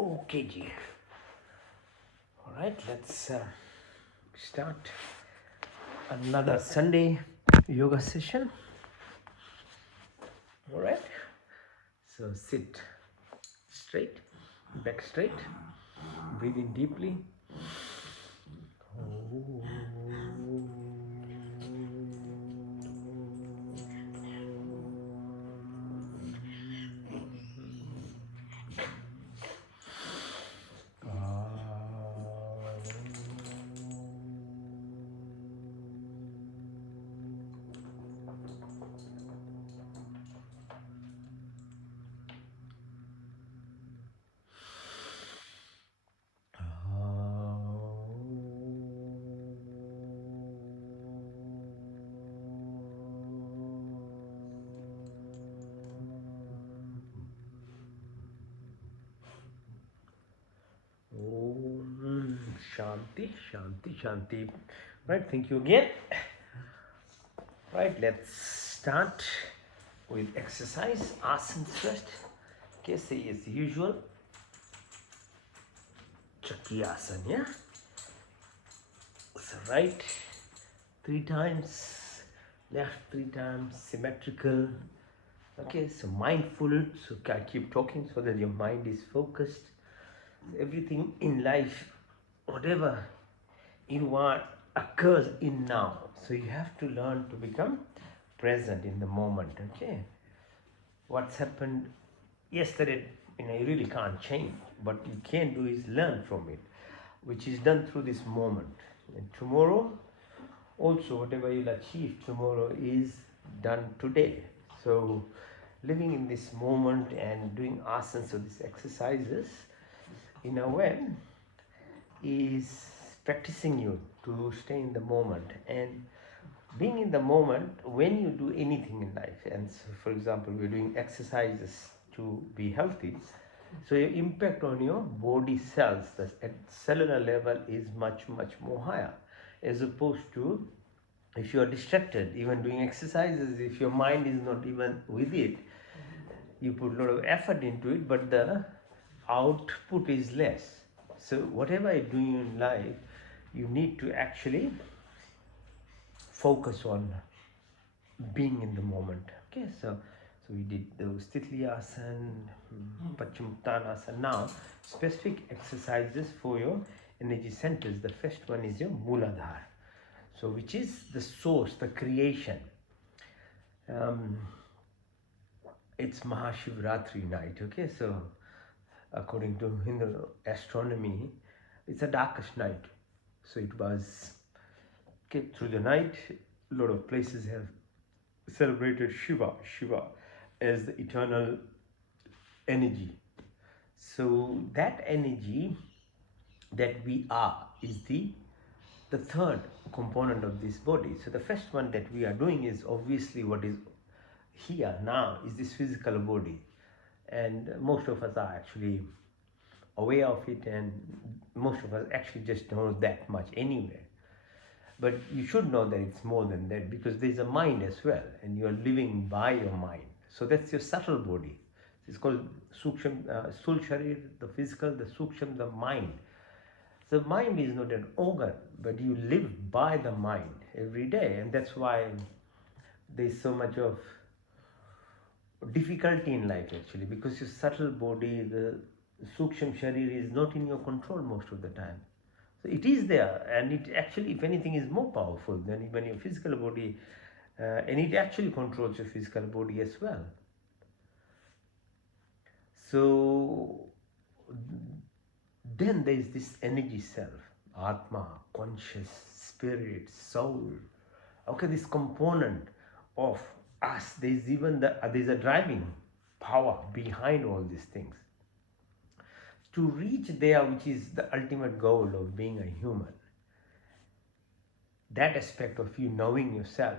Okay, ji. All right, let's start another Sunday yoga session. All right, so sit straight, back straight, breathe in deeply. Om Shanti, Shanti, Shanti. Right, thank you again. Right, let's start with exercise, asanas first. Okay, say as usual, Chakrasana, yeah? So right, 3 times, left 3 times, symmetrical. Okay, so mindful, so I keep talking so that your mind is focused. Everything in life, whatever you want, occurs in now. So you have to learn to become present in the moment. Okay, what's happened yesterday, you really can't change. What you can do is learn from it, which is done through this moment. And tomorrow, also, whatever you'll achieve tomorrow is done today. So living in this moment and doing asanas, so these exercises, in a way, is practicing you to stay in the moment and being in the moment when you do anything in life. And so, for example, we're doing exercises to be healthy, so your impact on your body cells at cellular level is much more higher, as opposed to if you are distracted even doing exercises. If your mind is not even with it, you put a lot of effort into it, but the output is less. So whatever you're doing in life, you need to actually focus on being in the moment. Okay, so we did those Titliasana, Paschimottanasana. Now specific exercises for your energy centers. The first one is your Mooladhara, so which is the source, the creation. It's Mahashivratri night. Okay, so according to Hindu astronomy, it's the darkest night. So it was, okay, through the night. A lot of places have celebrated Shiva as the eternal energy. So that energy that we are is the third component of this body. So the first one that we are doing is obviously what is here now is this physical body, and most of us are actually aware of it, and most of us actually just know that much anyway. But you should know that it's more than that, because there's a mind as well, and you're living by your mind. So that's your subtle body. It's called Suksham, Sthul Sharir, the physical, the Suksham, the mind. The mind is not an organ, but you live by the mind every day, and that's why there's so much of difficulty in life actually, because your subtle body, the Suksham Sharir, is not in your control most of the time. So it is there, and it actually, if anything, is more powerful than even your physical body, and it actually controls your physical body as well. So then there is this energy self, Atma, conscious, spirit, soul. Okay, this component of us. There's even there's a driving power behind all these things. To reach there, which is the ultimate goal of being a human, that aspect of you knowing yourself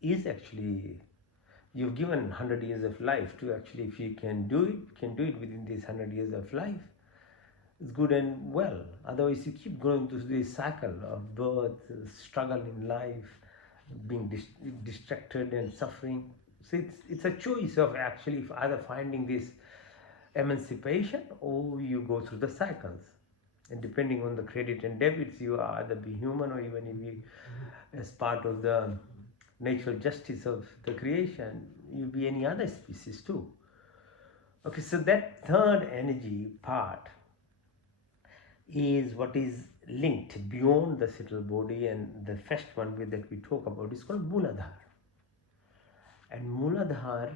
is actually, you've given 100 years of life to actually, if you can do it within these 100 years of life, it's good and well. Otherwise you keep going through this cycle of birth, struggle in life, being distracted and suffering. So it's a choice of actually either finding this emancipation, or you go through the cycles. And depending on the credit and debits, you are either be human, or even if you, as part of the natural justice of the creation, you be any other species too. Okay, so that third energy part is what is linked beyond the subtle body, and the first one that we talk about is called Muladhara. And Muladhara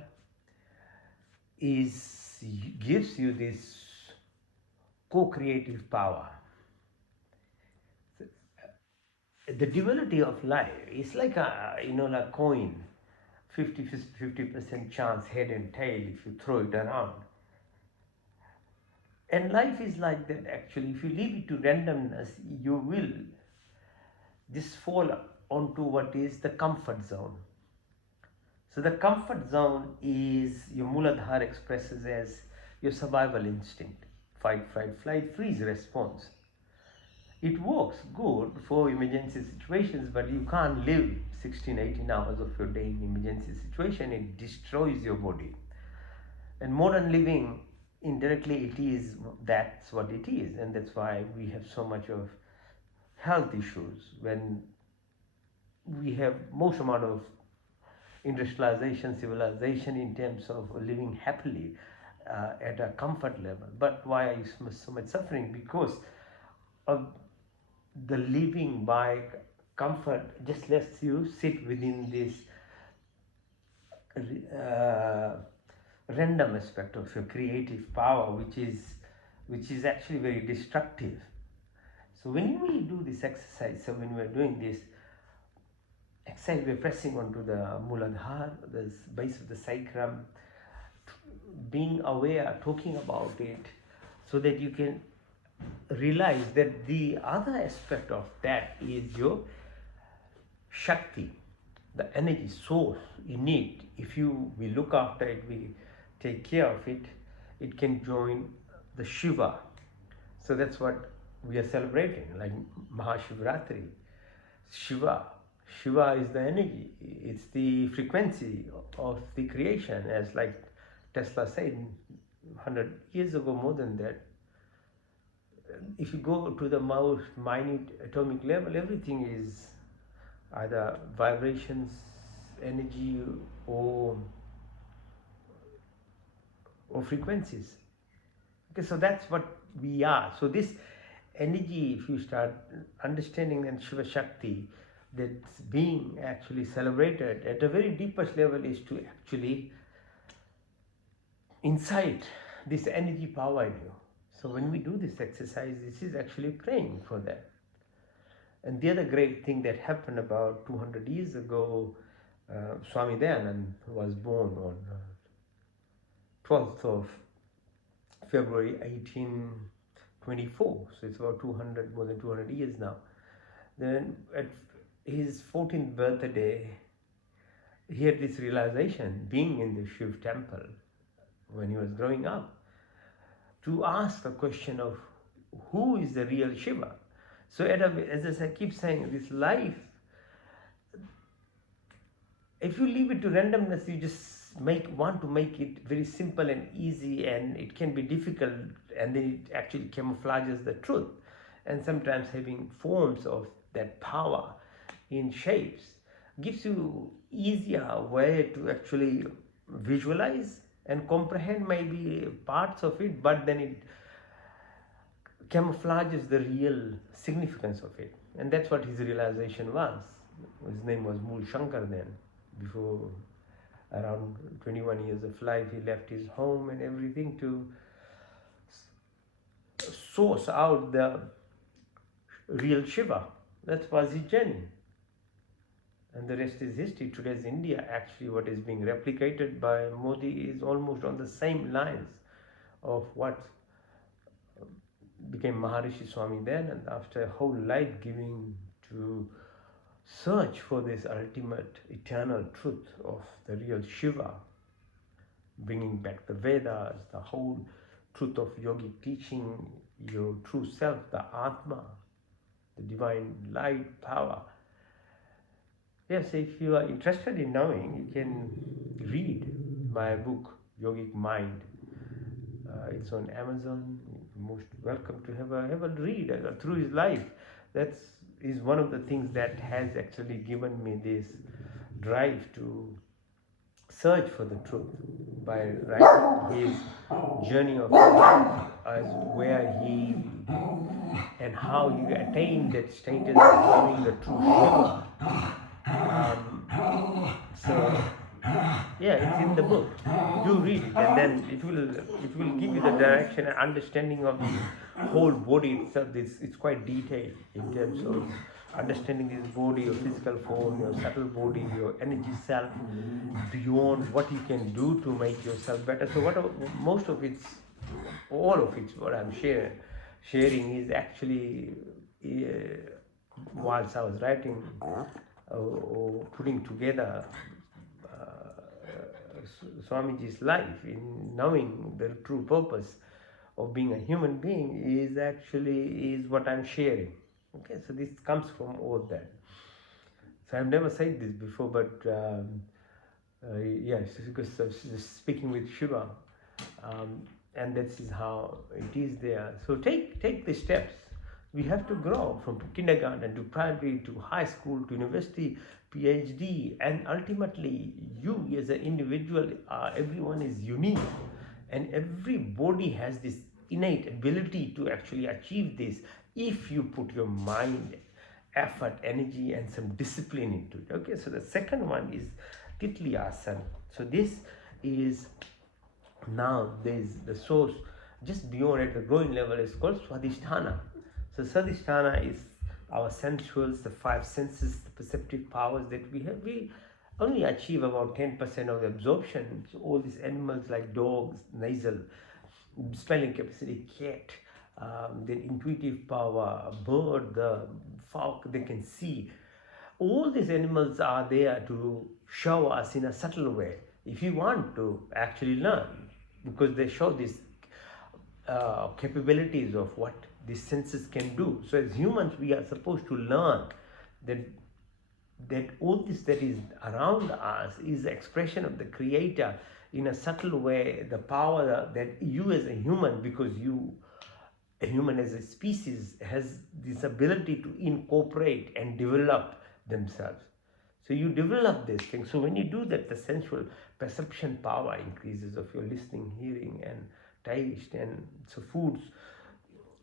gives you this co-creative power. The duality of life is like a like coin, 50% chance head and tail if you throw it around. And life is like that actually. If you leave it to randomness, you will just fall onto what is the comfort zone. So the comfort zone is your Muladhara expresses as your survival instinct, fight, flight, freeze response. It works good for emergency situations, but you can't live 16-18 hours of your day in emergency situation. It destroys your body. And modern living, indirectly, that's what it is, and that's why we have so much of health issues when we have most amount of industrialization, civilization in terms of living happily at a comfort level. But why is so much suffering? Because of the living by comfort just lets you sit within this random aspect of your creative power, which is actually very destructive. So when we do this exercise, so when we're doing this exercise, we're pressing onto the Muladhara, the base of the sacrum, being aware, talking about it, so that you can realize that the other aspect of that is your Shakti, the energy source you need. If we look after it, we take care of it, it can join the Shiva. So that's what we are celebrating, like Mahashivratri. Shiva is the energy, it's the frequency of the creation, as like Tesla said 100 years ago, more than that. If you go to the most minute atomic level, everything is either vibrations, energy, or frequencies. Okay, so that's what we are. So this energy, if you start understanding, and Shiva Shakti, that's being actually celebrated at a very deepest level, is to actually incite this energy power in you. So when we do this exercise, this is actually praying for that. And the other great thing that happened about 200 years ago, Swami Dayanand was born on 12th of February 1824. So it's about more than 200 years now. Then at his 14th birthday, he had this realization, being in the Shiv temple when he was growing up, to ask the question of who is the real Shiva. So as I keep saying, this life, if you leave it to randomness, you just want to make it very simple and easy, and it can be difficult, and then it actually camouflages the truth. And sometimes having forms of that power in shapes gives you easier way to actually visualize and comprehend maybe parts of it, but then it camouflages the real significance of it. And that's what his realization was. His name was Mool Shankar then. Before around 21 years of life, he left his home and everything to source out the real Shiva. That was his journey. And the rest is history. Today's India, actually, what is being replicated by Modi is almost on the same lines of what became Maharishi Swami Dayanand, after a whole life giving to search for this ultimate eternal truth of the real Shiva, bringing back the Vedas, the whole truth of yogic teaching, your true self, the Atma, the divine light power. Yes, if you are interested in knowing, you can read my book, Yogic Mind. It's on Amazon. You're most welcome to have a read through his life. That's is one of the things that has actually given me this drive to search for the truth by writing his journey of life as where he and how he attained that status of knowing the true Shiva. So yeah, it's in the book. Do read it, and then it will give you the direction and understanding of the whole body itself. It's quite detailed in terms of understanding this body, your physical form, your subtle body, your energy self, beyond what you can do to make yourself better. So most of it's, all of it's what I'm sharing is actually whilst I was writing or putting together Swamiji's life in knowing the true purpose of being a human being is what I'm sharing. Okay, so this comes from all that. So I've never said this before, but yes, because of speaking with Shiva, and this is how it is there. So take the steps. We have to grow from kindergarten to primary to high school to university, PhD, and ultimately you as an individual, everyone is unique, and everybody has this innate ability to actually achieve this if you put your mind, effort, energy, and some discipline into it. Okay, so the second one is Titli Asana. So this is, now there's the source just beyond at the growing level is called Swadhisthana. So Swadhisthana is our sensuals, the five senses, the perceptive powers that we have. We only achieve about 10% of the absorption. So all these animals like dogs, nasal, smelling capacity, cat, the intuitive power, bird, the falcon, they can see. All these animals are there to show us in a subtle way if you want to actually learn, because they show these capabilities of what these senses can do. So as humans, we are supposed to learn that all this that is around us is the expression of the Creator in a subtle way. The power that you as a human, because a human as a species has this ability to incorporate and develop themselves. So you develop this thing. So when you do that, the sensual perception power increases of your listening, hearing, and taste. And so foods,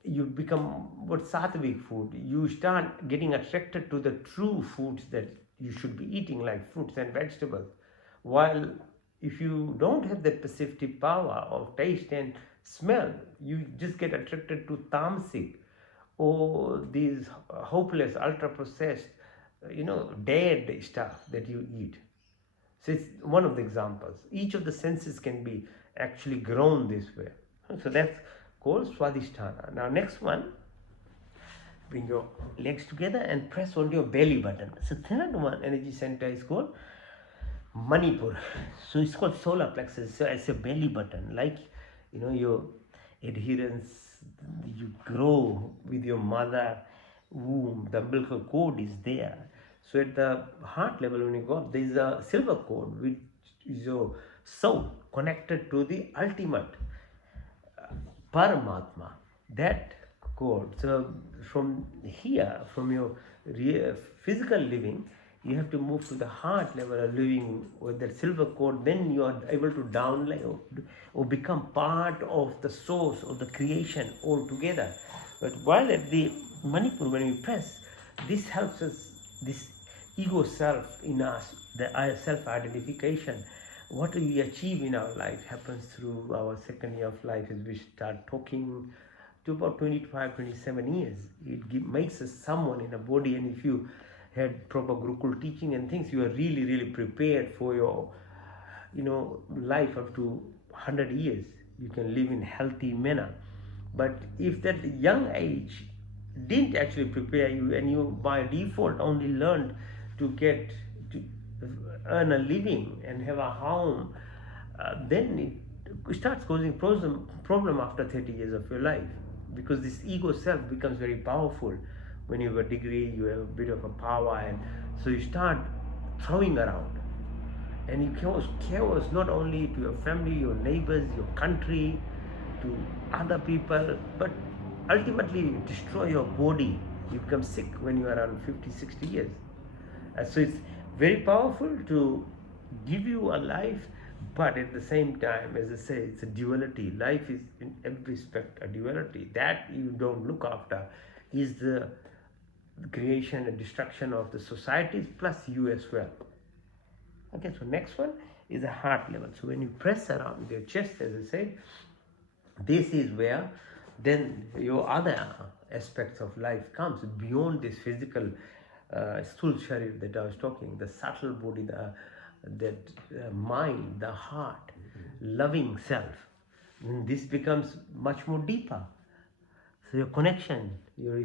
you become what sattvic food. You start getting attracted to the true foods that you should be eating, like fruits and vegetables. While if you don't have that perceptive power of taste and smell, you just get attracted to tamasic or these hopeless, ultra processed, dead stuff that you eat. So it's one of the examples. Each of the senses can be actually grown this way. So that's called Swadhisthana. Now next one, bring your legs together and press onto your belly button. So third one, energy center, is called Manipur. So it's called solar plexus. So it's a belly button, like your adherence, you grow with your mother womb, the umbilical cord is there. So at the heart level, when you go up, there is a silver cord, which is your soul connected to the ultimate Paramatma, that cord. So from here, from your physical living, you have to move to the heart level of living with that silver cord. Then you are able to download or become part of the source of the creation altogether. But while at the Manipur, when we press, this helps us, this ego self in us, the self-identification. What we achieve in our life happens through our second year of life as we start talking to about 25, 27 years. It makes us someone in a body, and if you had proper Gurukul teaching and things, you are really, really prepared for your, life up to 100 years. You can live in healthy manner. But if that young age didn't actually prepare you, and you by default only learned to earn a living and have a home, then it starts causing problem after 30 years of your life, because this ego self becomes very powerful. When you have a degree, you have a bit of a power, and so you start throwing around, and you cause chaos not only to your family, your neighbors, your country, to other people, but ultimately you destroy your body. You become sick when you are around 50, 60 years. So it's very powerful to give you a life, but at the same time, as I say, it's a duality. Life is in every respect a duality. That you don't look after is the creation and destruction of the societies plus you as well. Okay, so next one is the heart level. So when you press around your chest, as I said, this is where then your other aspects of life comes beyond this physical sthul sharir that I was talking, the subtle body, that mind, the heart, loving self. This becomes much more deeper. So your connection, your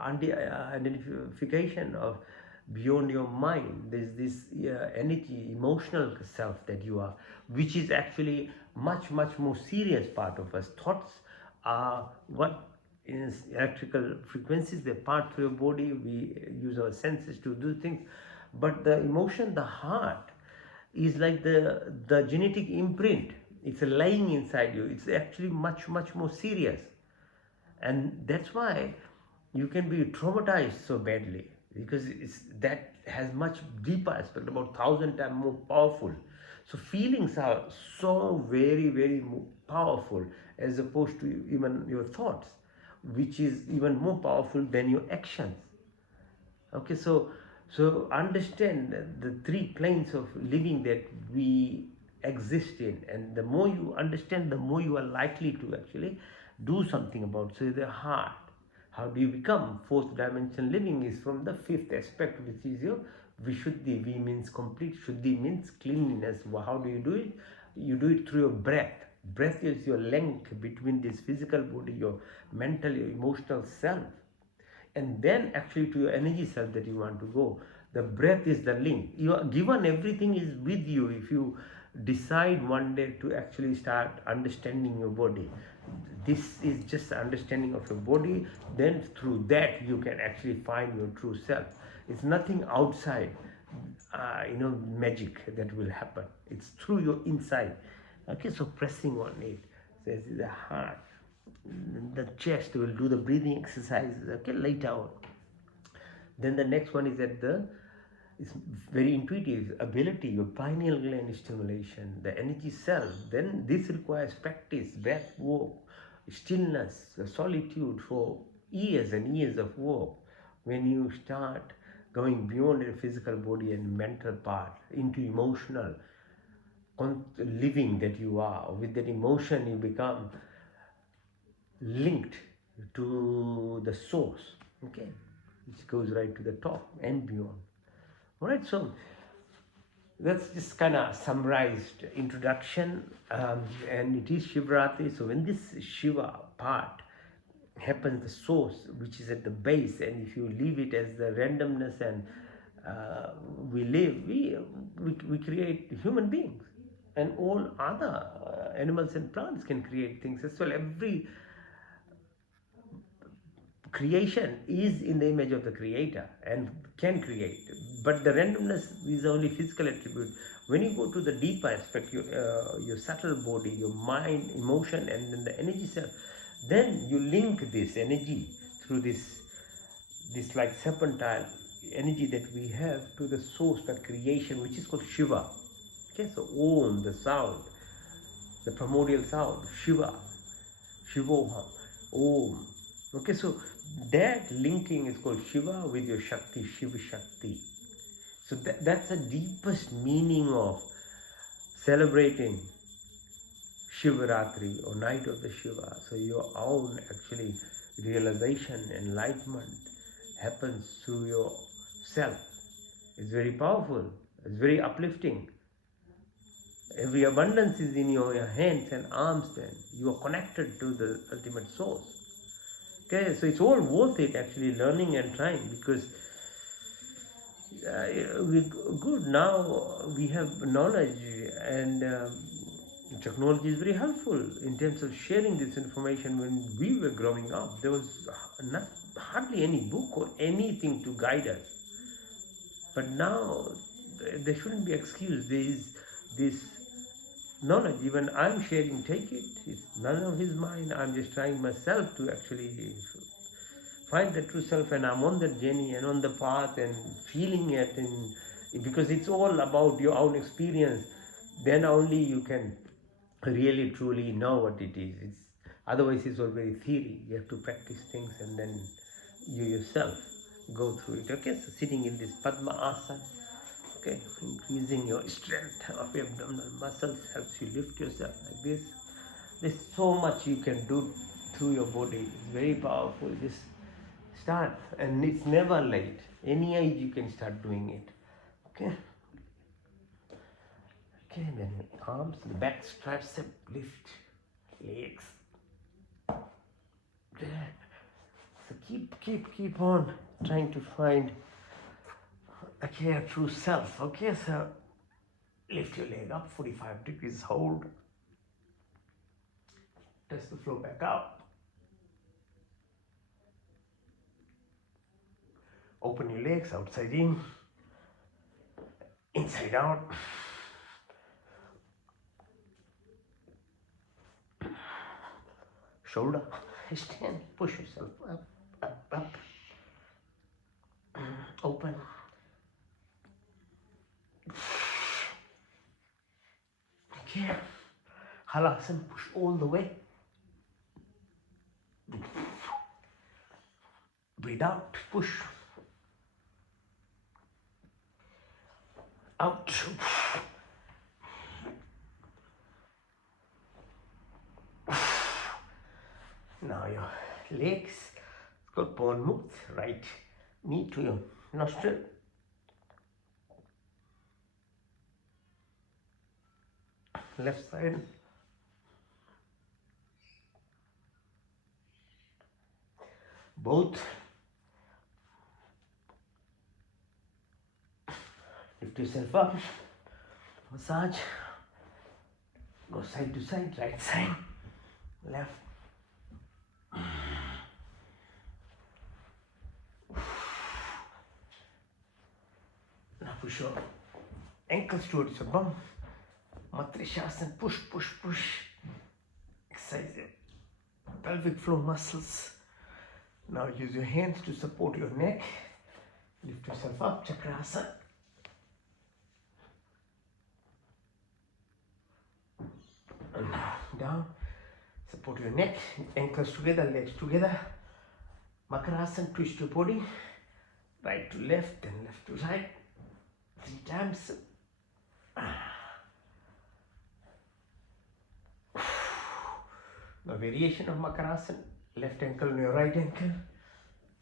identification of beyond your mind, there's this energy, emotional self that you are, which is actually much more serious part of us. Thoughts are what is electrical frequencies, they part through your body, we use our senses to do things, but the emotion, the heart, is like the genetic imprint. It's lying inside you. It's actually much more serious, and that's why you can be traumatized so badly, because that has much deeper aspect, about 1,000 times more powerful. So feelings are so very powerful, as opposed to even your thoughts, which is even more powerful than your actions. Okay, so understand the three planes of living that we exist in, and the more you understand, the more you are likely to actually do something about. So the heart, how do you become fourth dimension living, is from the fifth aspect, which is your vishuddhi. V means complete, shuddhi means cleanliness. How do you do it? You do it through your breath. Breath is your link between this physical body, your mental, your emotional self, and then actually to your energy self that you want to go. The breath is the link. You are given, everything is with you. If you decide one day to actually start understanding your body, this is just understanding of your body, then through that you can actually find your true self. It's nothing outside magic that will happen. It's through your inside. Okay, so pressing on it, says the heart, the chest, will do the breathing exercises, okay, later on. Then the next one is it's very intuitive ability, your pineal gland stimulation, the energy self. Then this requires practice, breath work, stillness, solitude, for years and years of work. When you start going beyond your physical body and mental part into emotional living that you are, with that emotion you become linked to the source, okay, which goes right to the top and beyond. All right, so that's just kind of summarized introduction, and it is Shivratri. So when this Shiva part happens, the source, which is at the base, and if you leave it as the randomness and we live, we create human beings, and all other animals and plants can create things as well. Every creation is in the image of the creator and can create, but the randomness is only physical attribute. When you go to the deeper aspect, your subtle body, your mind, emotion, and then the energy self, then you link this energy through this like serpentine energy that we have to the source, that creation, which is called Shiva. Okay, so Om, the sound, the primordial sound, Shiva, Shivoham, Om. Okay, so that linking is called Shiva with your Shakti, Shiva Shakti. So that's the deepest meaning of celebrating Shivaratri or Night of the Shiva. So your own actually realization, enlightenment happens through yourself. It's very powerful, it's very uplifting. Every abundance is in your hands and arms, then you are connected to the ultimate source. Okay, so it's all worth it actually learning and trying, because we're good now. We have knowledge, and technology is very helpful in terms of sharing this information. When we were growing up, there was hardly any book or anything to guide us. But now there shouldn't be excuse. There is this knowledge. Even I'm sharing, take it. It's none of his mind. I'm just trying myself to actually find the true self, and I'm on the journey and on the path and feeling it, and because it's all about your own experience, then only you can really truly know what it is. It's otherwise it's all very theory. You have to practice things and then you yourself go through it. Okay, so sitting in this Padma Asana, okay, increasing your strength of your abdominal muscles helps you lift yourself like this. There's so much you can do through your body. It's very powerful. Just start, and it's never late. Any age you can start doing it. Okay. Okay, then arms, the back, tricep, lift, legs. There. So keep on trying to find a true self. Okay, so lift your leg up 45 degrees, hold. Touch the floor back up. Open your legs outside in, inside out. Shoulder, stand, push yourself up. Open. Okay. Halasana, push all the way. Breathe out, push. Out. Now your legs, it's called Pawan Mukt, right knee to your nostril. Left side. Both. Lift yourself up. Massage. Go side to side, right side, left. Now push your ankles towards your bum. Matrishasana, push. Exercise your pelvic floor muscles. Now use your hands to support your neck. Lift yourself up, Chakrasana. And down. Support your neck, ankles together, legs together. Makarasana, twist your body. Right to left, then left to right. 3 times. Now variation of Makarasana. Left ankle on your right ankle.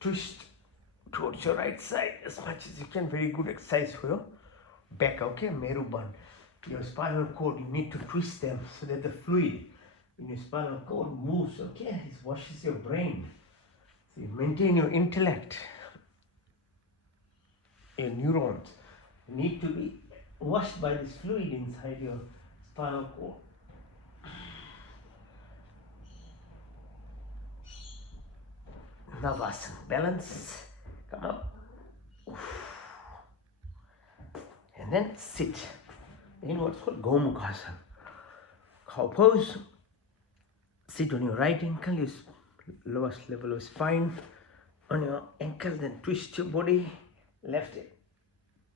Twist towards your right side as much as you can. Very good exercise for your back, okay? Meru Bandh. Your spinal cord, you need to twist them so that the fluid in your spinal cord moves, okay? It washes your brain. So you maintain your intellect. Your neurons need to be washed by this fluid inside your spinal cord. Navasana, balance, come up. And then sit in what's called Gomukhasana. Cow pose. Sit on your right ankle, your lowest level of spine. On your ankle, then twist your body, left it,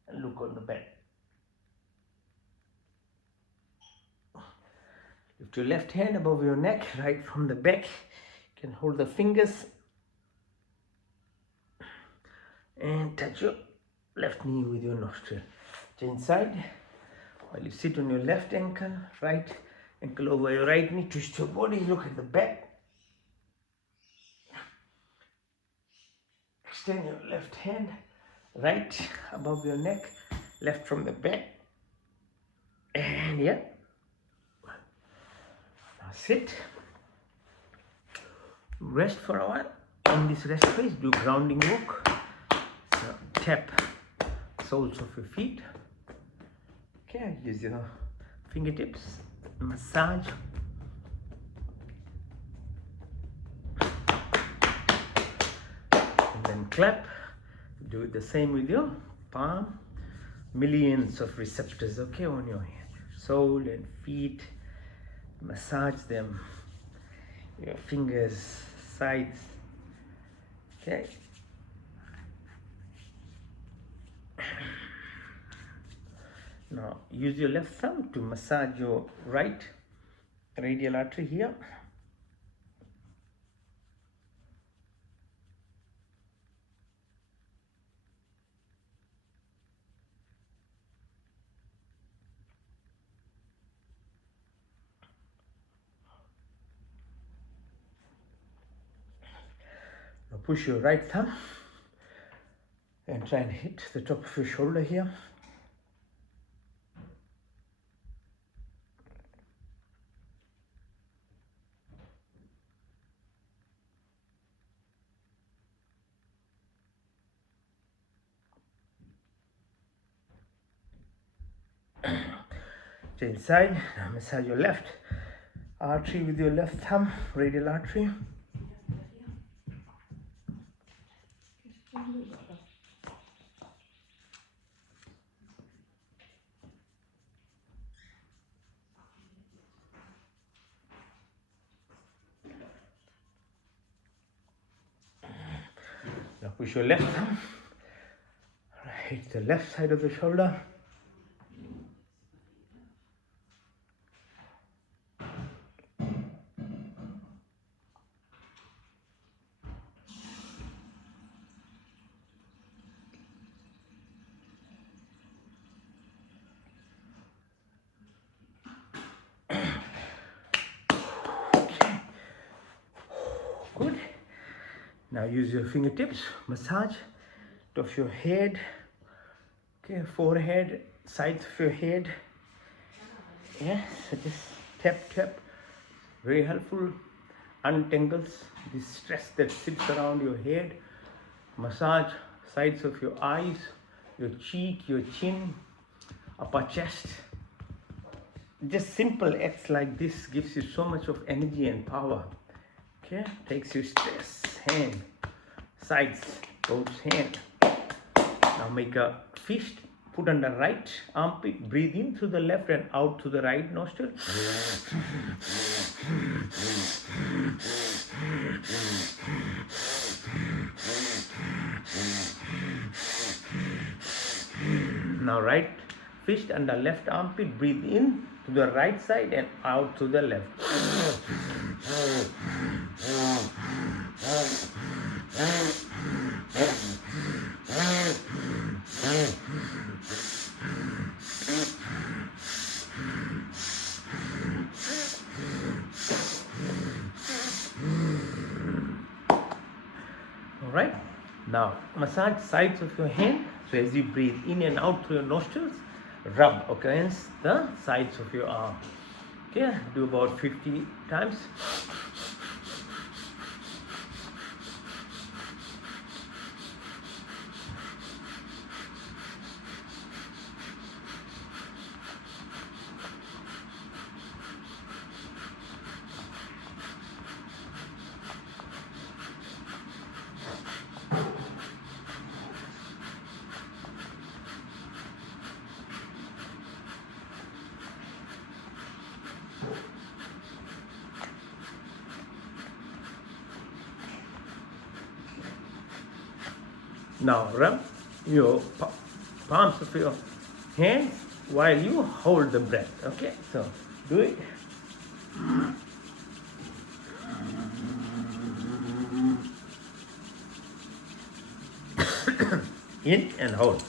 and look on the bed. Lift your left hand above your neck, right from the back. You can hold the fingers and touch your left knee with your nostril. Change side. While you sit on your left ankle, right ankle over your right knee, twist your body, look at the back. Extend your left hand, right above your neck, left from the back. And yeah. Now sit. Rest for a while. In this rest phase, do grounding walk. So tap soles of your feet. Okay, use your fingertips, massage. And then clap. Do the same with your palm. Millions of receptors, okay, on your hand, sole and feet, Massage them, your fingers, sides. Okay. Now use your left thumb to massage your right radial artery here. Now push your right thumb and try and hit the top of your shoulder here. Change side. Now massage your left artery with your left thumb, radial artery. Now push your left thumb, hit the left side of the shoulder. Good. Now use your fingertips, massage top of your head, okay, forehead, sides of your head. Yeah, so just tap, very helpful, untangles the stress that sits around your head. Massage sides of your eyes, your cheek, your chin, upper chest. Just simple acts like this gives you so much of energy and power. Okay, takes your stress, hand, sides, both hand. Now make a fist, put on the right armpit, breathe in through the left and out through the right nostril. Now right fist under left armpit, breathe in to the right side and out to the left. Alright, now massage sides of your hand. So as you breathe in and out through your nostrils, rub against the sides of your arm. Okay, do about 50 times. Now rub your palms of your hands while you hold the breath. Okay, so do it. In and hold.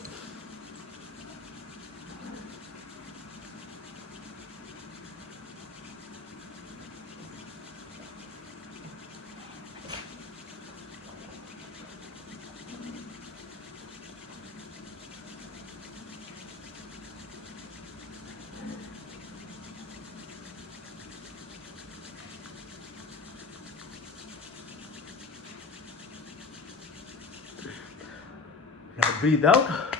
Now breathe out,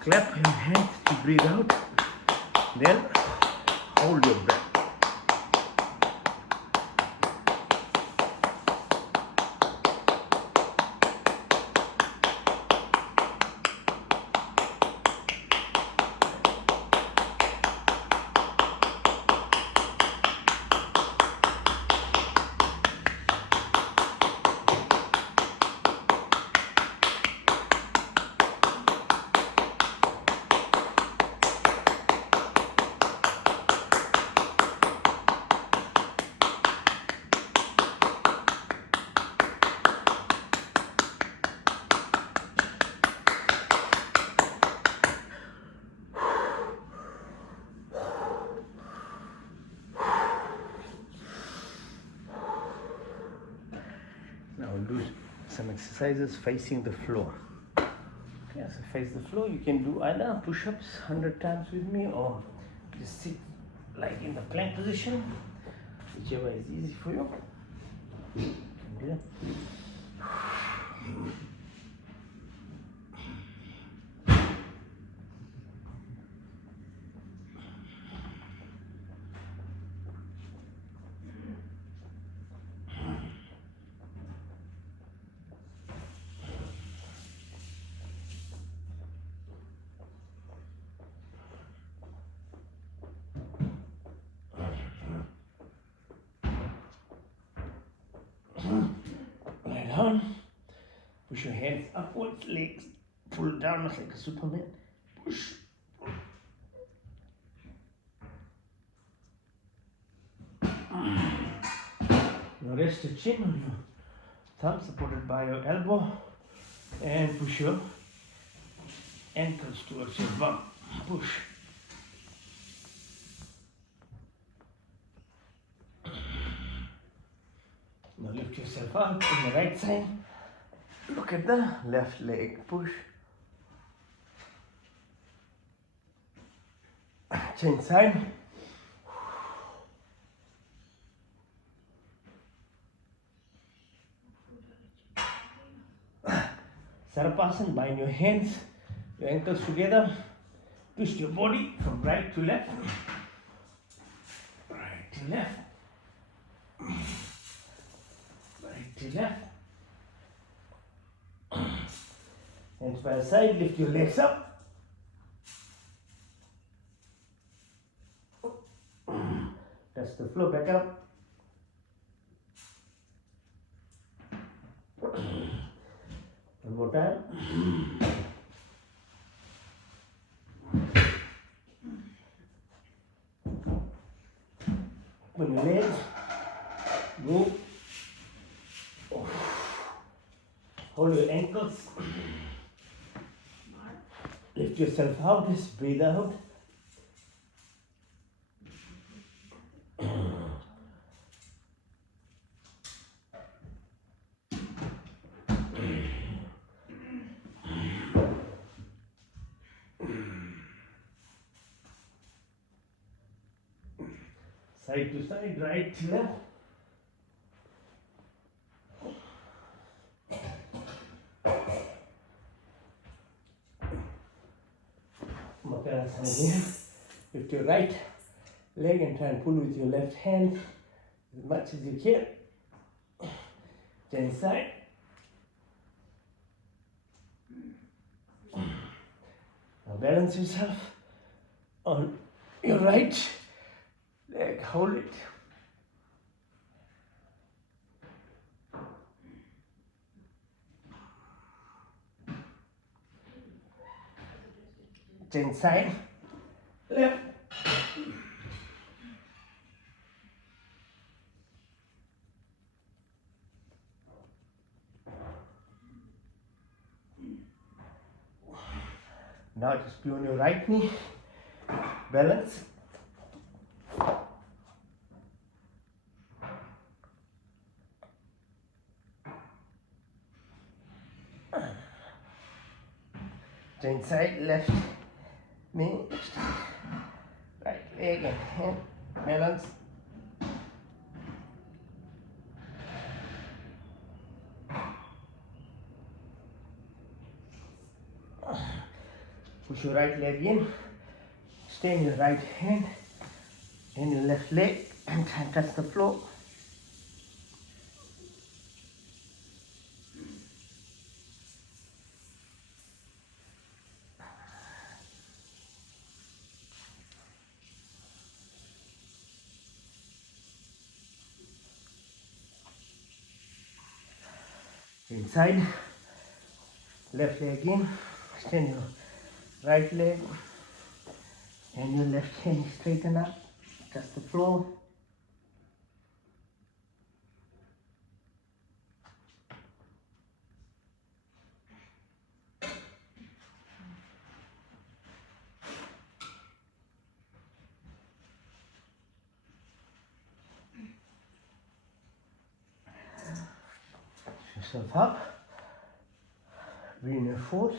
clap your hands to breathe out, then hold your breath. Now we'll do some exercises facing the floor. Okay, so face the floor. You can do either push-ups 100 times with me, or just sit like in the plank position, whichever is easy for you. You can do that. Lie down. Push your hands upwards, legs pull down like a Superman. Push. Now rest your chin on your thumb supported by your elbow and push your ankles towards your bum. Push. Now lift yourself up on the right side. Look at the left leg. Push. Change side. Sarapasana, bind your hands, your ankles together. Twist your body from right to left. Right to left. Right to left. Hands by the side, lift your legs up. Touch the floor, back up. One more time. Open your legs. Move. Hold your ankles. Lift yourself out. Just breathe out. Side to side, right to left. Makarasana again. Lift your right leg and try and pull with your left hand as much as you can. Change side. Now balance yourself on your right leg. Hold it. Change side. Left. Now just be on your right knee. Balance. Change side, left knee, right leg and hand, balance. Push your right leg in, stay in your right hand and your left leg and touch the floor. Inside, left leg in, extend your right leg and your left hand straighten up, touch the floor. yourself up. Reinforce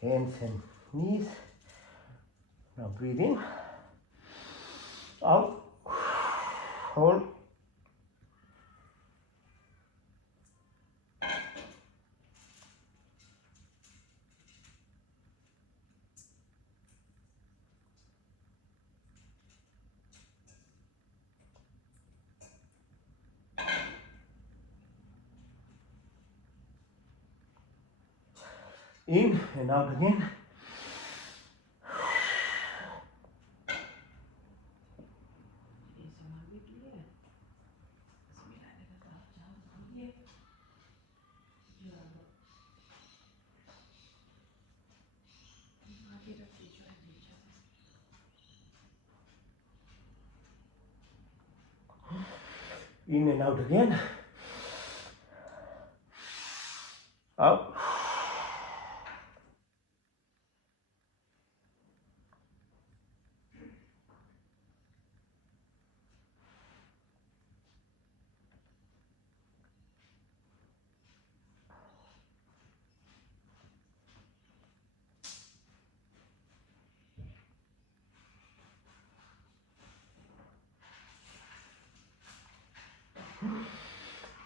hands and knees. Now breathe in, out, hold. In and out again. In and out again. Out.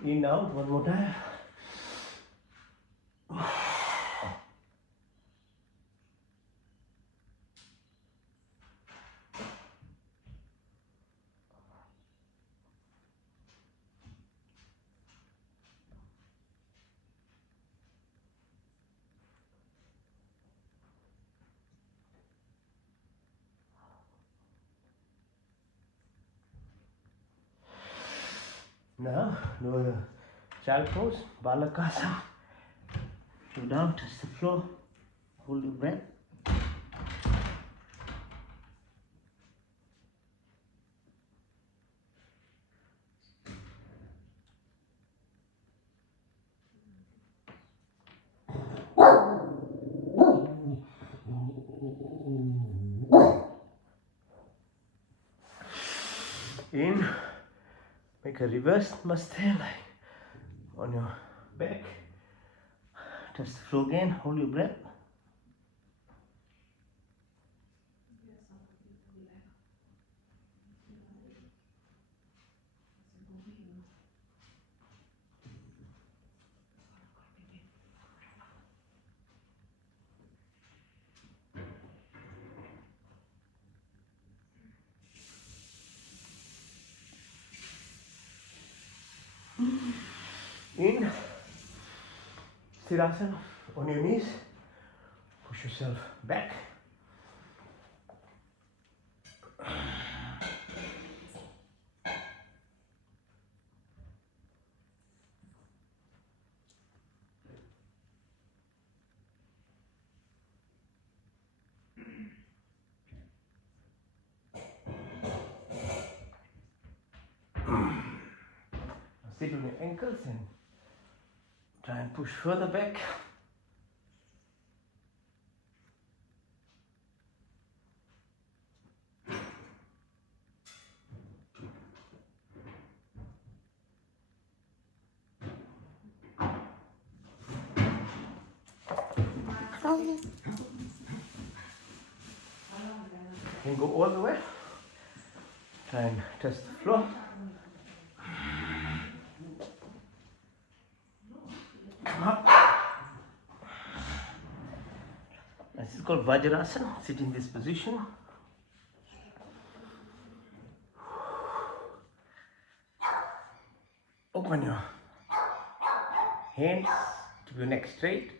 In, out, one more time. Now, do the child pose, Balakasana. Go down, touch the floor, hold your breath. In, make a reverse namaste like on your back. Touch the floor again, hold your breath. In, Sthirasana on your knees, push yourself back. Sit on your ankles and try and push further back. Then go all the way. Try and touch the floor. Come up. This is called Vajrasana. Sit in this position. Open your hands, keep your neck straight.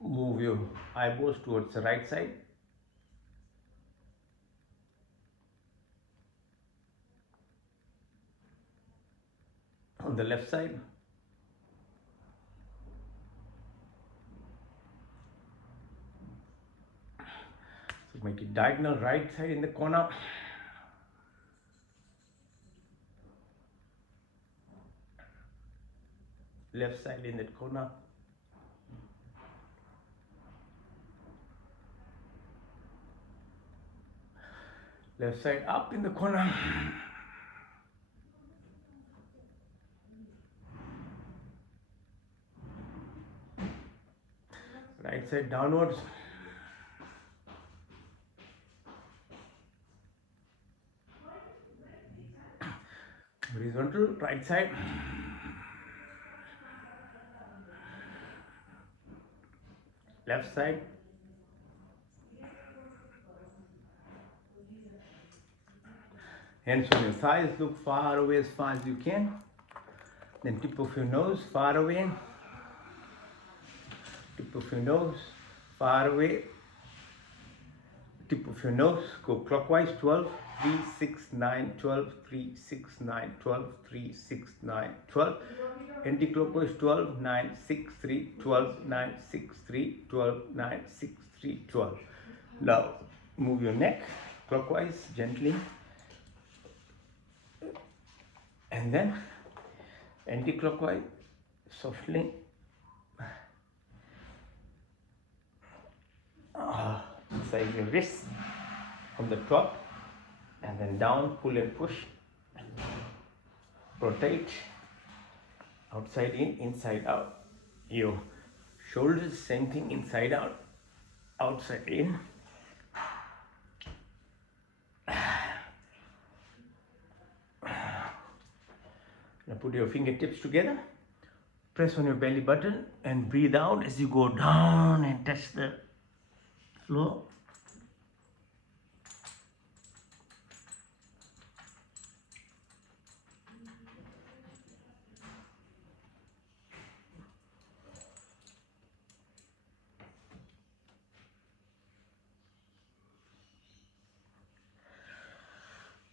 Move your eyeballs towards the right side. On the left side. So make it diagonal, right side in the corner. Left side in that corner. Left side up in the corner. right side downwards. Horizontal, right side. Left side. Hands on your thighs, look far away as far as you can. Then tip of your nose far away. Tip of your nose far away. Tip of your nose, go clockwise. 12, 3, 6, 9, 12, 3, 6, 9, 12, 3, 6, 9, 12. Anti-clockwise. 12, 9, 6, 3, 12, 9, 6, 3, 12, 9, 6, 3, 12. Now move your neck clockwise gently, and then anti-clockwise softly. Inside your wrist from the top, and then down, pull and push. Rotate outside in, inside out. Your shoulders, same thing, inside out, outside in. Now put your fingertips together, press on your belly button, and breathe out as you go down and touch the floor.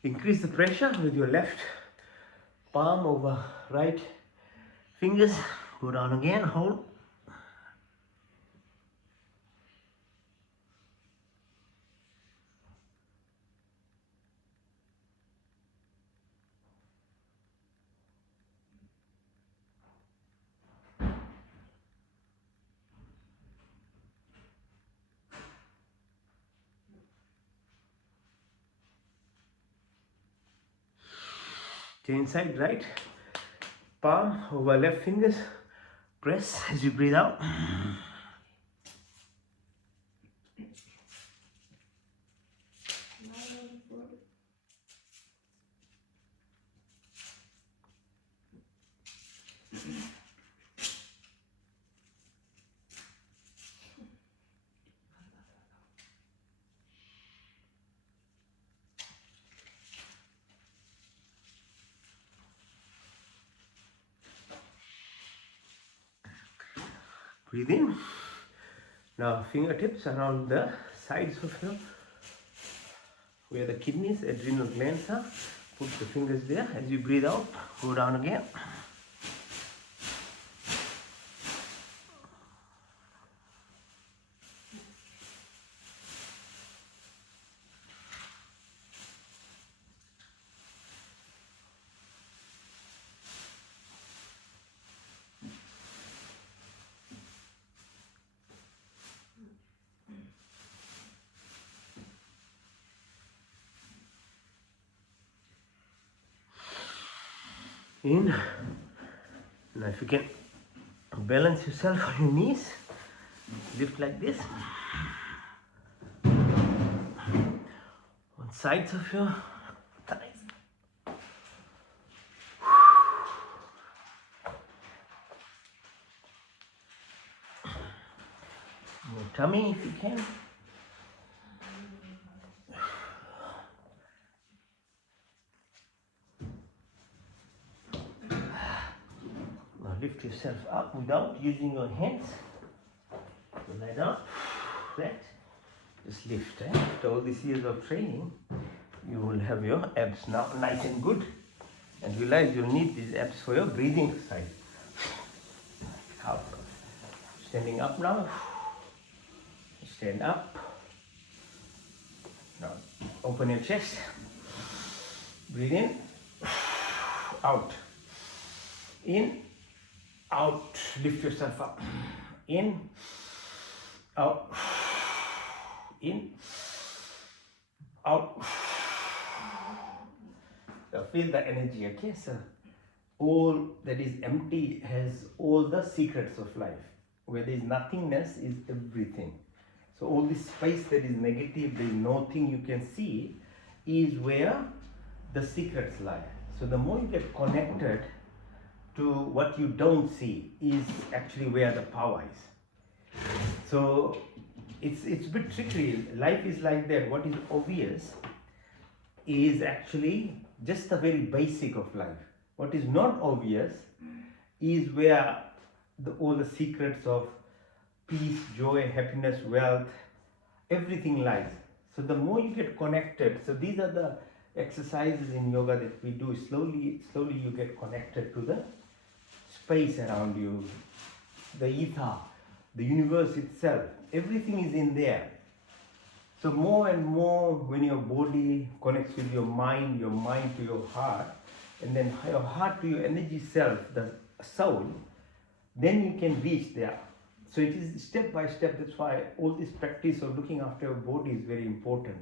Increase the pressure with your left palm over right fingers. Go down again, hold. Change side, right palm over left fingers. Press as you breathe out. Breathe in. Now fingertips around the sides of your, where the kidneys, adrenal glands are. Put the fingers there. As you breathe out, go down again. In. Now if you can balance yourself on your knees, lift like this. On sides of your thighs. Your tummy if you can. Now lift yourself up without using your hands. Lie down, flat. Just lift. After all these years of training, you will have your abs now nice and good. And realize you'll need these abs for your breathing exercise. Up. Standing up now. Stand up. Now open your chest. Breathe in. Out. In. Out. Lift yourself up. In. Out. In. Out. So feel the energy, okay? So all that is empty has all the secrets of life. where there is nothingness is everything. So all this space that is negative, there is nothing you can see, is where the secrets lie. So the more you get connected to what you don't see is actually where the power is. So it's a bit tricky. Life is like that. What is obvious is actually just the very basic of life. What is not obvious is where all the secrets of peace, joy, happiness, wealth, everything lies. So the more you get connected, so these are the exercises in yoga that we do. Slowly you get connected to the space around you, the ether, the universe itself. Everything is in there. So more and more when your body connects with your mind to your heart, and then your heart to your energy self, the soul, then you can reach there. So it is step by step. That's why all this practice of looking after your body is very important.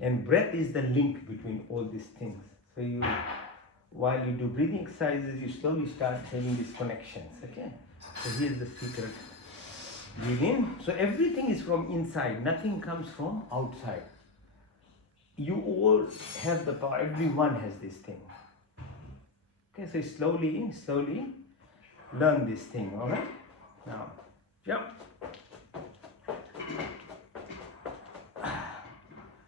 And breath is the link between all these things. So while you do breathing exercises, you slowly start having these connections. Okay? So here's the secret. Breathe in. So everything is from inside. Nothing comes from outside. You all have the power. Everyone has this thing. Okay, so slowly learn this thing. All right? Now, jump.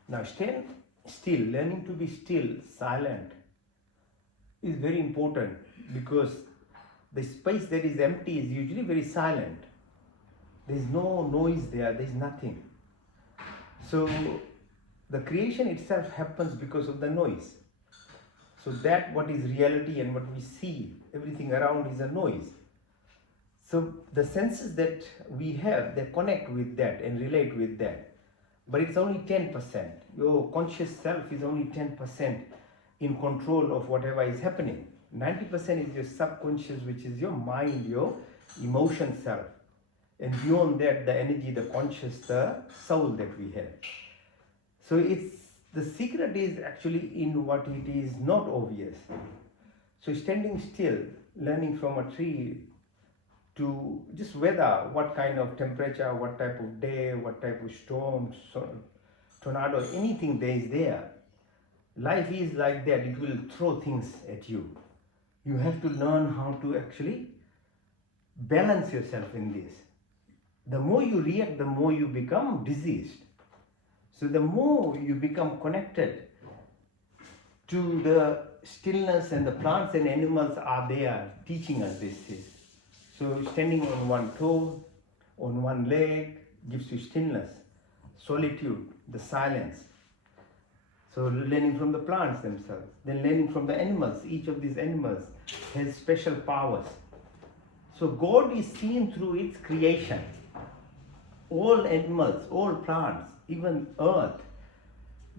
Now stand still. Learning to be still, silent is very important, because the space that is empty is usually very silent. There is no noise there. There is nothing. So the creation itself happens because of the noise. So that what is reality and what we see, everything around is a noise. So the senses that we have, they connect with that and relate with that. But it's only 10%. Your conscious self is only 10% in control of whatever is happening. 90% is your subconscious, which is your mind, your emotion self. And beyond that, the energy, the conscious, the soul that we have. So the secret is actually in what it is not obvious. So standing still, learning from a tree to just weather, what kind of temperature, what type of day, what type of storm, tornado, anything there is there. Life is like that. It will throw things at you. You have to learn how to actually balance yourself in this. The more you react, the more you become diseased. So the more you become connected to the stillness, and the plants and animals are there teaching us this. So standing on one toe, on one leg, gives you stillness, solitude, the silence. So learning from the plants themselves, then learning from the animals. Each of these animals has special powers. So God is seen through its creation. All animals, all plants, even earth,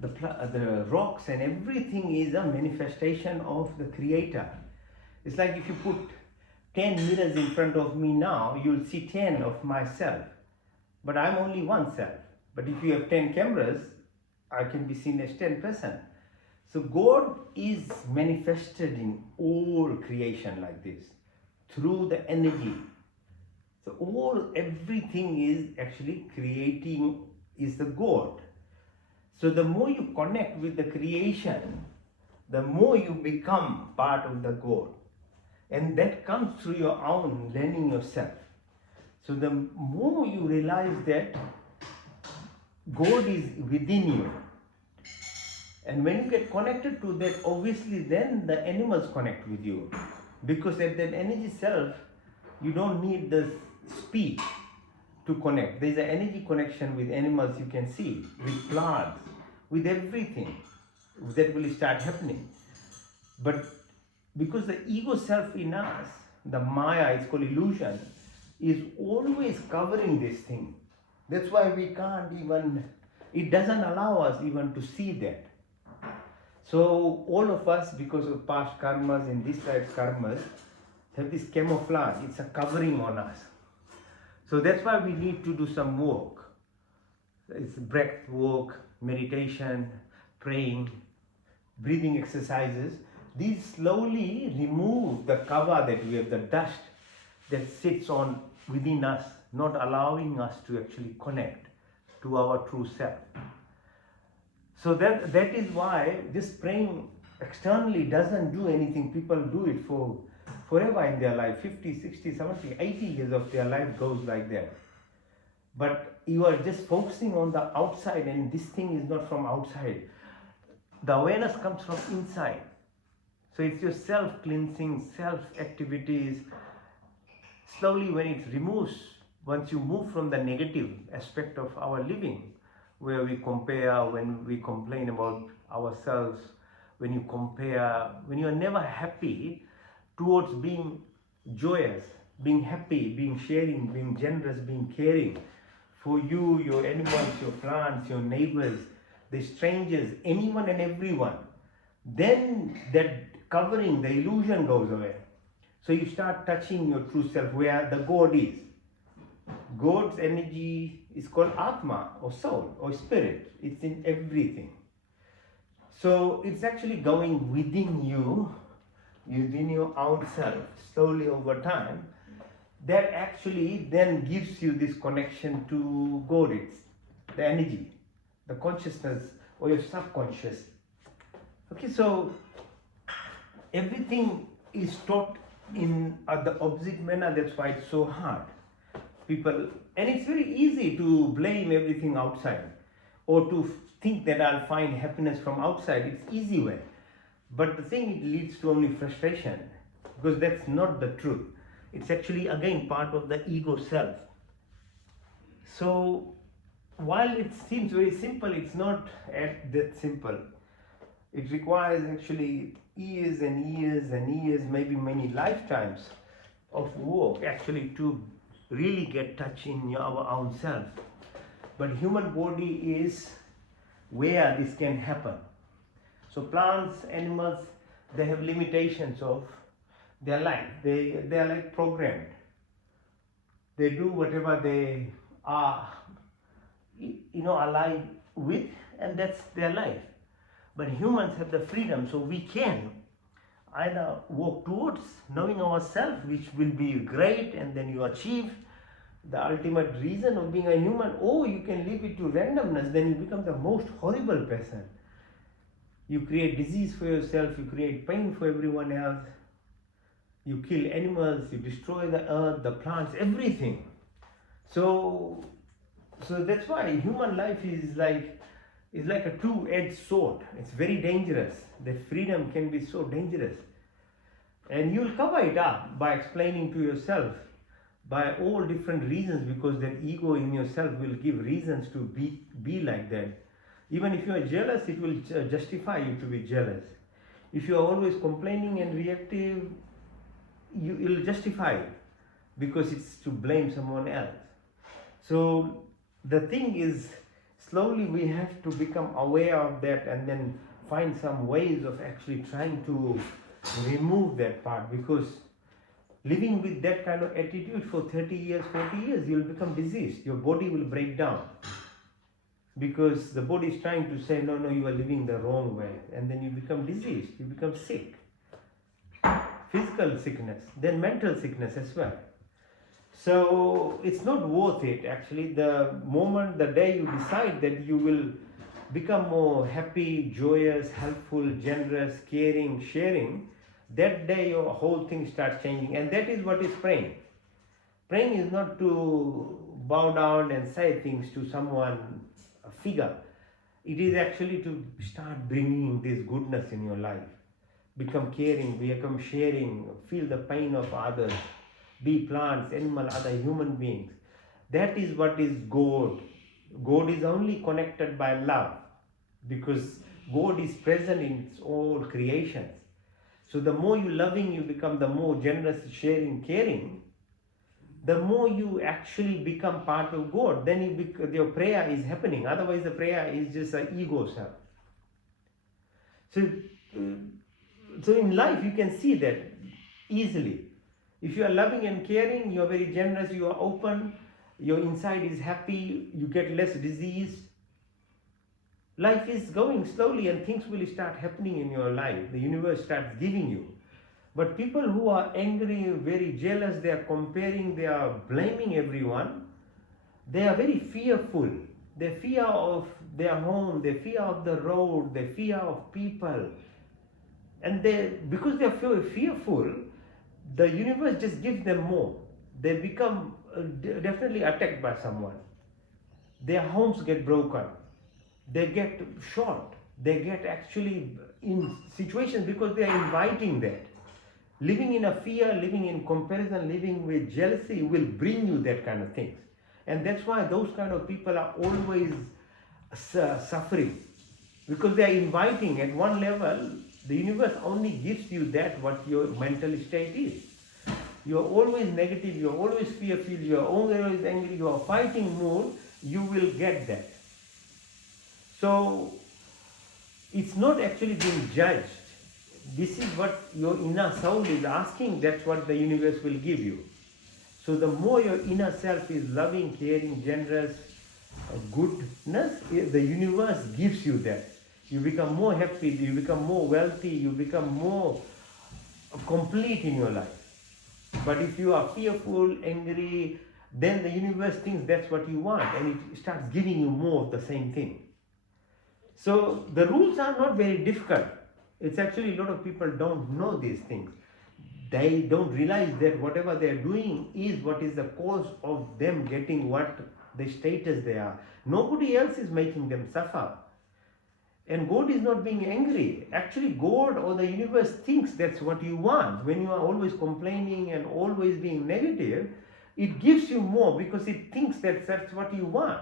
the rocks and everything is a manifestation of the Creator. It's like if you put 10 mirrors in front of me now, you'll see 10 of myself. But I'm only one self. But if you have 10 cameras, I can be seen as 10%. So God is manifested in all creation like this, through the energy. So everything is actually creating is the God. So the more you connect with the creation, the more you become part of the God. And that comes through your own learning yourself. So the more you realize that God is within you, and when you get connected to that, obviously then the animals connect with you. Because at that energy self, you don't need the speech to connect. There's an energy connection with animals you can see, with plants, with everything that will start happening. But because the ego self in us, the Maya, it's called illusion, is always covering this thing. That's why we can't even, it doesn't allow us even to see that. So all of us, because of past karmas and this type karmas, have this camouflage. It's a covering on us. So that's why we need to do some work. It's breath work, meditation, praying, breathing exercises. These slowly remove the cover that we have, the dust that sits on within us, not allowing us to actually connect to our true self. So that is why just praying externally doesn't do anything. People do it for forever in their life. 50, 60, 70, 80 years of their life goes like that. But you are just focusing on the outside, and this thing is not from outside. The awareness comes from inside. So it's your self-cleansing, self-activities. Slowly when it removes, once you move from the negative aspect of our living, where we compare, when we complain about ourselves, when you compare, when you are never happy towards being joyous, being happy, being sharing, being generous, being caring for you, your animals, your plants, your neighbors, the strangers, anyone and everyone, then that covering, the illusion goes away. So you start touching your true self, where the God is. God's energy is called Atma, or soul, or spirit. It's in everything. So it's actually going within you, within your own self, slowly over time. That actually then gives you this connection to God. It's the energy, the consciousness, or your subconscious. Okay, so everything is taught in the opposite manner. That's why it's so hard. People, and it's very easy to blame everything outside, or to think that I'll find happiness from outside. It's easy way, but the thing, it leads to only frustration, because that's not the truth. It's actually again part of the ego self. So while it seems very simple, it's not that simple. It requires actually years and years and years, maybe many lifetimes of work actually to really get touch in our own self. But human body is where this can happen. So plants, animals, they have limitations of their life. They are like programmed. They do whatever they are, alive with, and that's their life. But humans have the freedom, so we can either walk towards knowing ourselves, which will be great, and then you achieve the ultimate reason of being a human, or you can leave it to randomness, then you become the most horrible person. You create disease for yourself, you create pain for everyone else, you kill animals, you destroy the earth, the plants, everything. So that's why human life is like a two-edged sword. It's very dangerous. The freedom can be so dangerous. And you'll cover it up by explaining to yourself by all different reasons, because that ego in yourself will give reasons to be like that. Even if you are jealous, it will justify you to be jealous. If you are always complaining and reactive, you'll justify it, because it's to blame someone else. So the thing is, slowly we have to become aware of that, and then find some ways of actually trying to remove that part, because living with that kind of attitude for 30 years, 40 years, you'll become diseased. Your body will break down, because the body is trying to say, no, you are living the wrong way, and then you become diseased, you become sick. Physical sickness, then mental sickness as well. So it's not worth it actually. The moment, the day you decide that you will become more happy, joyous, helpful, generous, caring, sharing, that day your whole thing starts changing. And that is what is praying. Praying is not to bow down and say things to someone, a figure. It is actually to start bringing this goodness in your life. Become caring, become sharing, feel the pain of others. Be plants, animal, other human beings. That is what is God. God is only connected by love, because God is present in all creations. So the more you loving, you become, the more generous, sharing, caring, the more you actually become part of God. Then your prayer is happening. Otherwise the prayer is just an ego self. So in life you can see that easily. If you are loving and caring, you are very generous, you are open, your inside is happy, you get less disease. Life is going slowly and things will start happening in your life. The universe starts giving you. But people who are angry, very jealous, they are comparing, they are blaming everyone, they are very fearful. They fear of their home, they fear of the road, they fear of people. And because they are fearful, the universe just gives them more. They become definitely attacked by someone. Their homes get broken. They get shot. They get actually in situations because they are inviting that. Living in a fear, living in comparison, living with jealousy will bring you that kind of things. And that's why those kind of people are always suffering. Because they are inviting at one level, the universe only gives you that what your mental state is. You are always negative, you are always fearful, you are always angry, you are fighting mood, you will get that. So it's not actually being judged. This is what your inner soul is asking, that's what the universe will give you. So the more your inner self is loving, caring, generous, goodness, the universe gives you that. You become more happy, you become more wealthy, you become more complete in your life. But if you are fearful, angry, then the universe thinks that's what you want and it starts giving you more of the same thing. So the rules are not very difficult. It's actually a lot of people don't know these things. They don't realize that whatever they are doing is what is the cause of them getting what the status they are. Nobody else is making them suffer. And God is not being angry. Actually, God or the universe thinks that's what you want. When you are always complaining and always being negative, it gives you more because it thinks that that's what you want.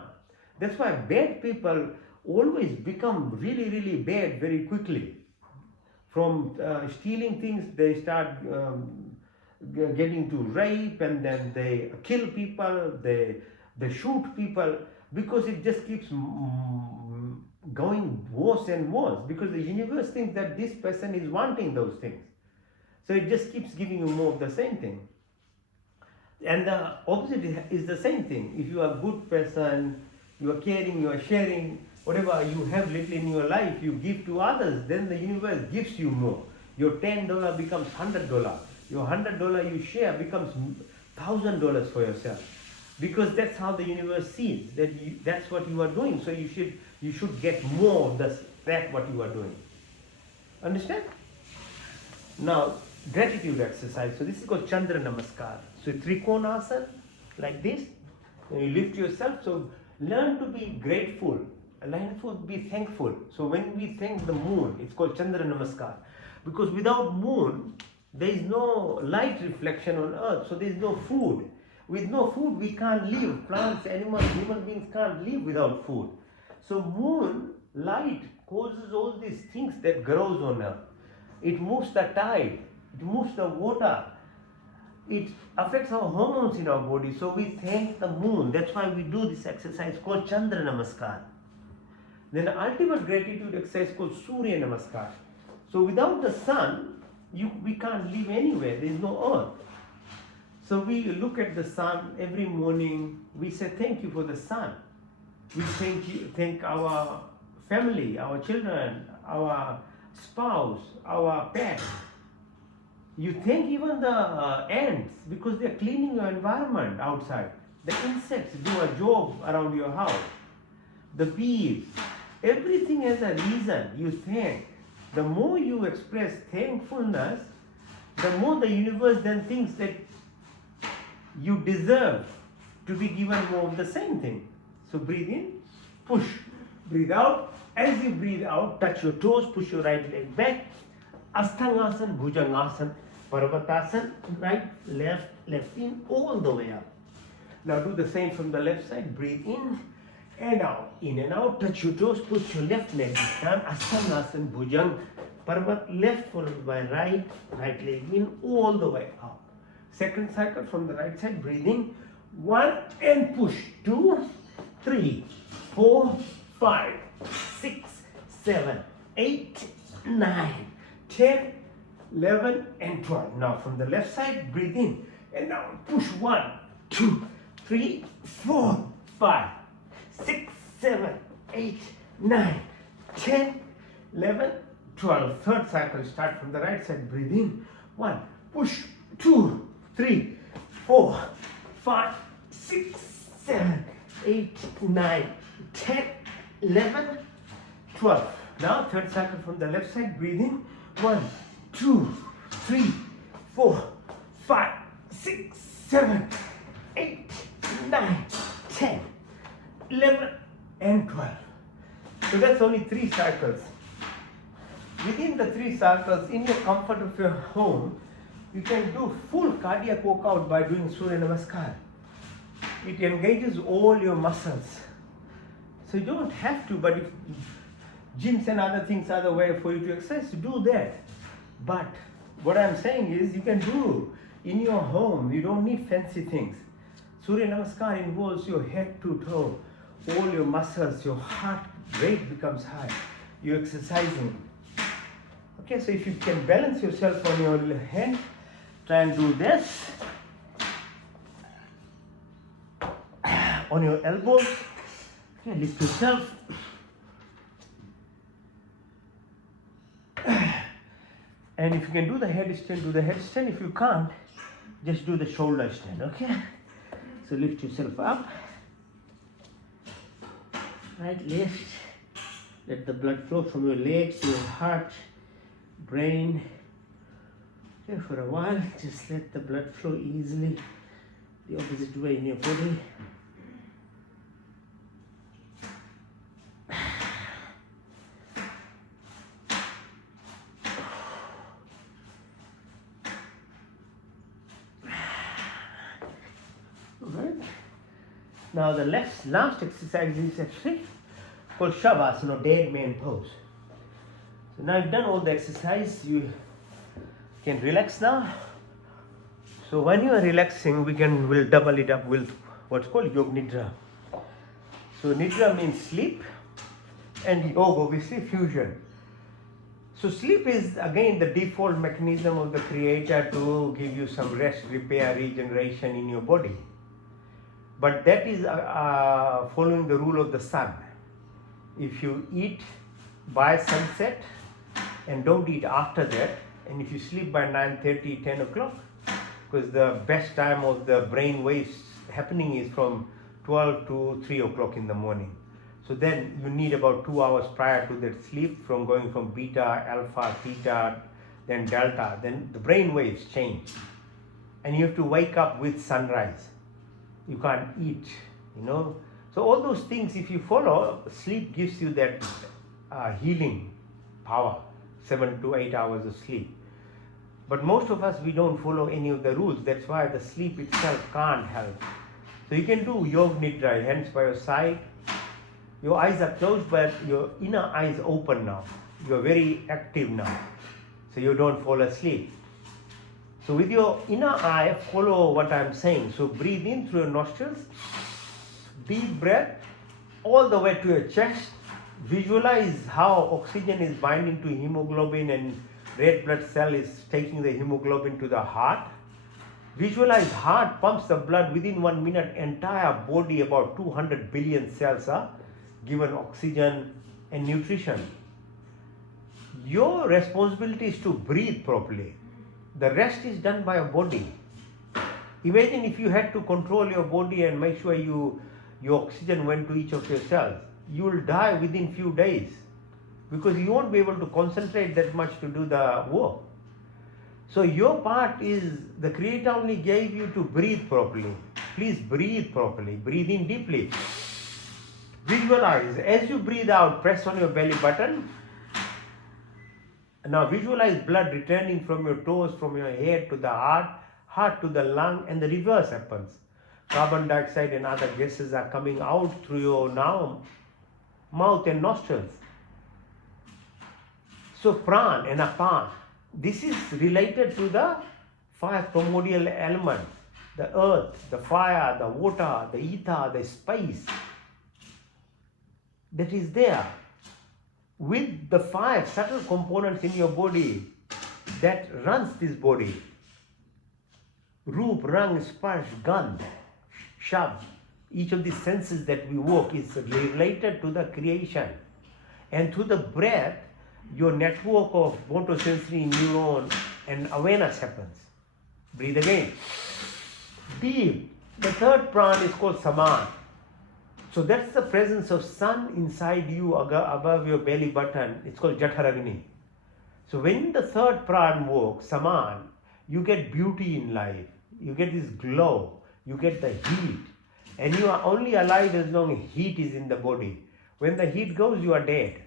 That's why bad people always become really, really bad very quickly. From stealing things, they start getting to rape, and then they kill people, they shoot people, because it just keeps going worse and worse, because the universe thinks that this person is wanting those things. So it just keeps giving you more of the same thing. And the opposite is the same thing. If you are a good person, you are caring, you are sharing, whatever you have little in your life, you give to others, then the universe gives you more. Your $10 becomes $100. Your $100 you share becomes $1,000 for yourself. Because that's how the universe sees, that's what you are doing. So you should get more of that what you are doing. Understand? Now, gratitude exercise. So this is called Chandra Namaskar. So Trikonasana, like this. And you lift yourself. So learn to be grateful. Learn to be thankful. So when we thank the moon, it's called Chandra Namaskar. Because without moon, there is no light reflection on earth. So there is no food. With no food, we can't live. Plants, animals, human beings can't live without food. So moon light causes all these things that grows on earth. It moves the tide. It moves the water. It affects our hormones in our body. So we thank the moon. That's why we do this exercise called Chandra Namaskar. Then the ultimate gratitude exercise called Surya Namaskar. So without the sun, we can't live anywhere. There is no earth. So we look at the sun every morning. We say thank you for the sun. We thank our family, our children, our spouse, our pet. You thank even the ants because they are cleaning your environment outside. The insects do a job around your house. The bees. Everything has a reason. You thank. The more you express thankfulness, the more the universe then thinks that you deserve to be given more of the same thing. So breathe in, push. Breathe out. As you breathe out, touch your toes, push your right leg back. Asthangasana, Bhujangasana, Parvatasana, right, left in, all the way up. Now do the same from the left side. Breathe in and out. In and out, touch your toes, push your left leg down. Asthangasana, Bhujang, Parvat, left followed by right, right leg in, all the way up. Second cycle from the right side, breathe in. 1 and push. 2, 3, 4, 5, 6, 7, 8, 9, 10, 11 and 12. Now from the left side, breathe in. And now push. 1, 2, 3, 4, 5, 6, 7, 8, 9, 10, 11, 12. Third cycle, start from the right side, breathe in. 1, push, 2, 3, 4, 5, 6, 7, 8, 9, 10, 11, 12. Now third cycle from the left side, breathe in. 1, 2, 3, 4, 5, 6, 7, 8, 9, 10, 11, and 12. So that's only 3 cycles. Within the 3 cycles, in your comfort of your home, you can do full cardiac workout by doing Surya Namaskar. It engages all your muscles. So you don't have to, but if gyms and other things are the way for you to exercise, do that. But what I'm saying is you can do in your home. You don't need fancy things. Surya Namaskar involves your head to toe, all your muscles, your heart rate becomes high. You're exercising. Okay, so if you can balance yourself on your hand, try and do this. On your elbows, okay, lift yourself. And if you can do the headstand, do the headstand. If you can't, just do the shoulder stand, okay? So lift yourself up. Right, lift. Let the blood flow from your legs to your heart, brain. Okay, for a while, just let the blood flow easily the opposite way in your body. Right. Now the last exercise is actually called Shavasana, dead man pose. So now you've done all the exercise, you can relax now. So when you are relaxing, we'll double it up with what's called Yog Nidra. So Nidra means sleep, and Yoga obviously fusion. So sleep is again the default mechanism of the Creator to give you some rest, repair, regeneration in your body. But that is following the rule of the sun. If you eat by sunset and don't eat after that, and if you sleep by 9:30, 10 o'clock, because the best time of the brain waves happening is from 12 to 3 o'clock in the morning. So then you need about 2 hours prior to that sleep, from going from beta, alpha, theta, then delta. Then the brain waves change. And you have to wake up with sunrise. You can't eat, So all those things, if you follow, sleep gives you that healing power, 7 to 8 hours of sleep. But most of us, we don't follow any of the rules. That's why the sleep itself can't help. So you can do Yog Nidra, hands by your side. Your eyes are closed, but your inner eyes open now. You're very active now. So you don't fall asleep. So with your inner eye, follow what I'm saying. So breathe in through your nostrils. Deep breath all the way to your chest. Visualize how oxygen is binding to hemoglobin and red blood cell is taking the hemoglobin to the heart. Visualize heart pumps the blood within 1 minute. Entire body, about 200 billion cells are given oxygen and nutrition. Your responsibility is to breathe properly. The rest is done by your body. Imagine if you had to control your body and make sure your oxygen went to each of your cells. You will die within few days because you won't be able to concentrate that much to do the work. So your part is, the Creator only gave you to breathe properly. Please breathe properly. Breathe in deeply. Visualize. As you breathe out, press on your belly button. Now visualize blood returning from your toes, from your head to the heart to the lung, and the reverse happens. Carbon dioxide and other gases are coming out through your now mouth and nostrils. So pran and apan, this is related to the 5 primordial elements: the earth, the fire, the water, the ether, the space. That is there. With the 5 subtle components in your body that runs this body. Roop, rang, sparsh, gandh, shabd. Each of these senses that we work is related to the creation. And through the breath, your network of motor sensory neuron and awareness happens. Breathe again. Deep. The third prana is called Saman. So that's the presence of sun inside you above your belly button. It's called Jatharagni. So when the third prana works, Saman, you get beauty in life. You get this glow. You get the heat. And you are only alive as long as heat is in the body. When the heat goes, you are dead.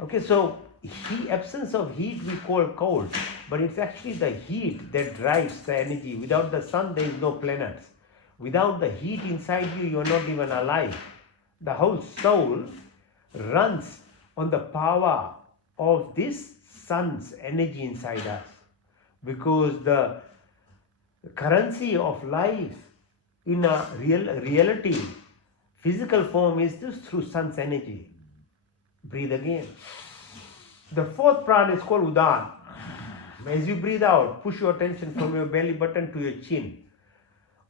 Okay, so absence of heat we call cold. But it's actually the heat that drives the energy. Without the sun, there is no planets. Without the heat inside you, you are not even alive. The whole soul runs on the power of this sun's energy inside us. Because the currency of life in a reality, physical form is just through sun's energy. Breathe again. The fourth prana is called Udan. As you breathe out, push your attention from your belly button to your chin.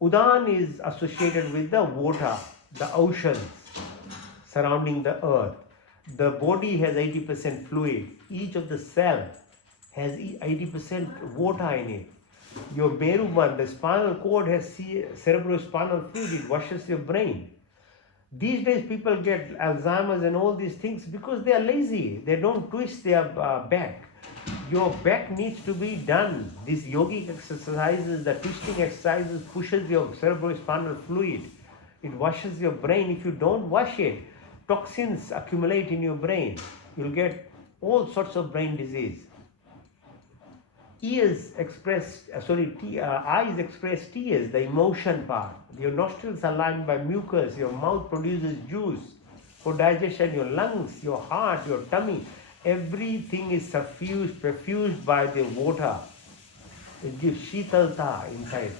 Udan is associated with the water, the oceans surrounding the earth. The body has 80% fluid. Each of the cells has 80% water in it. Your Meruban, the spinal cord, has cerebrospinal fluid. It washes your brain. These days people get Alzheimer's and all these things because they are lazy. They don't twist their back. Your back needs to be done. These yogic exercises, the twisting exercises pushes your cerebrospinal fluid. It washes your brain. If you don't wash it, toxins accumulate in your brain. You'll get all sorts of brain disease. Eyes express tears, the emotion part. Your nostrils are lined by mucus. Your mouth produces juice for digestion. Your lungs, your heart, your tummy, everything is perfused by the water. It gives shitalta inside.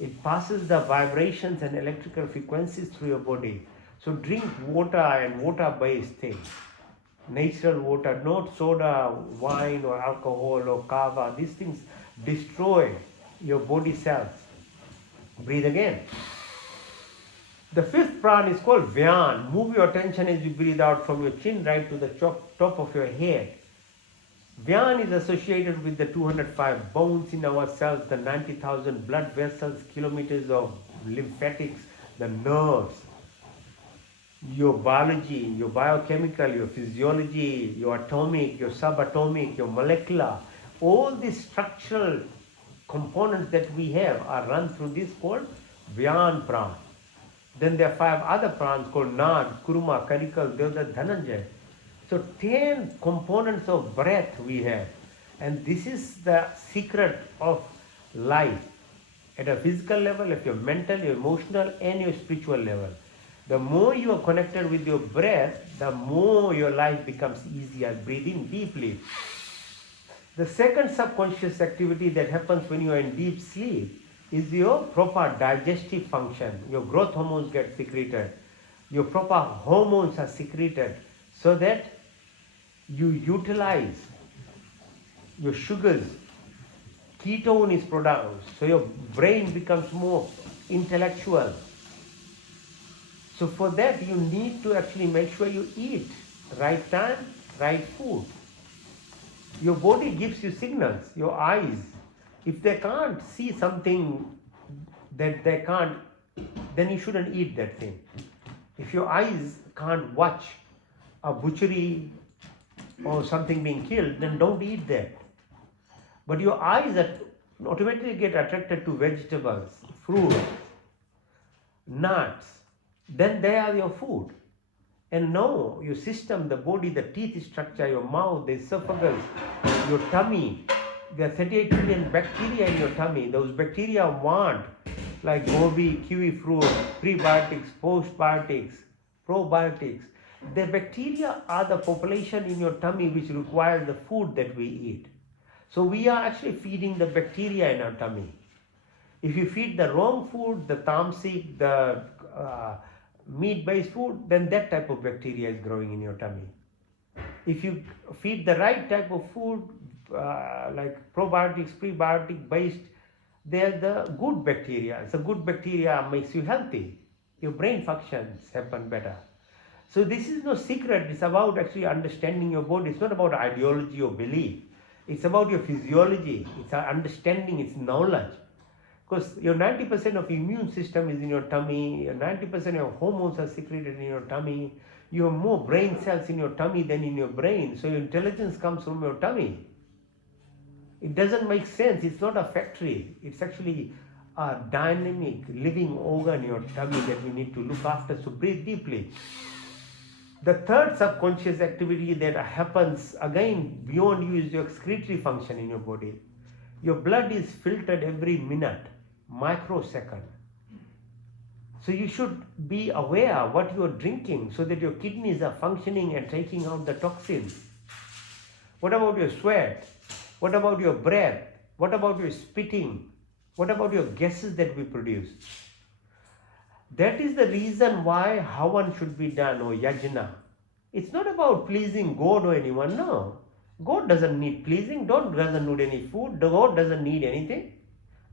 It passes the vibrations and electrical frequencies through your body. So drink water and water-based things. Natural water, not soda, wine or alcohol or kava. These things destroy your body cells. Breathe again. The fifth prana is called Vyan. Move your attention as you breathe out from your chin right to the top of your head. Vyan is associated with the 205 bones in our cells, the 90,000 blood vessels, kilometers of lymphatics, the nerves, your biology, your biochemical, your physiology, your atomic, your subatomic, your molecular, all these structural components that we have are run through this called Vyan prana. Then there are 5 other pranas called Nad, Kurma, Karikal, Devdat, Dhananjay. So 10 components of breath we have. And this is the secret of life at a physical level, at your mental, your emotional, and your spiritual level. The more you are connected with your breath, the more your life becomes easier. Breathe in deeply. The second subconscious activity that happens when you are in deep sleep is your proper digestive function. Your growth hormones get secreted. Your proper hormones are secreted so that you utilize your sugars. Ketone is produced, so your brain becomes more intellectual. So for that, you need to actually make sure you eat right time, right food. Your body gives you signals, your eyes. If they can't see something that they can't, then you shouldn't eat that thing. If your eyes can't watch a butchery or something being killed, then don't eat that. But your eyes automatically get attracted to vegetables, fruit, nuts. Then they are your food. And no, your system, the body, the teeth structure, your mouth, the esophagus, your tummy, there are 38 trillion bacteria in your tummy. Those bacteria want, like gobi, kiwi fruit, prebiotics, postbiotics, probiotics. The bacteria are the population in your tummy which requires the food that we eat. So we are actually feeding the bacteria in our tummy. If you feed the wrong food, the tamasic, the meat-based food, then that type of bacteria is growing in your tummy. If you feed the right type of food, like probiotics, prebiotic-based, they're the good bacteria. So good bacteria makes you healthy. Your brain functions happen better. So this is no secret. It's about actually understanding your body. It's not about ideology or belief. It's about your physiology, it's our understanding, it's knowledge. Because your 90% of immune system is in your tummy, your 90% of your hormones are secreted in your tummy, you have more brain cells in your tummy than in your brain, so your intelligence comes from your tummy. It doesn't make sense, it's not a factory, it's actually a dynamic living organ, your tummy, that we need to look after. So breathe deeply. The third subconscious activity that happens again beyond you is your excretory function in your body. Your blood is filtered every minute, microsecond. So you should be aware what you are drinking so that your kidneys are functioning and taking out the toxins. What about your sweat? What about your breath? What about your spitting? What about your gases that we produce? That is the reason why Havan should be done, or Yajna. It's not about pleasing God or anyone, no. God doesn't need pleasing, God doesn't need any food, God doesn't need anything.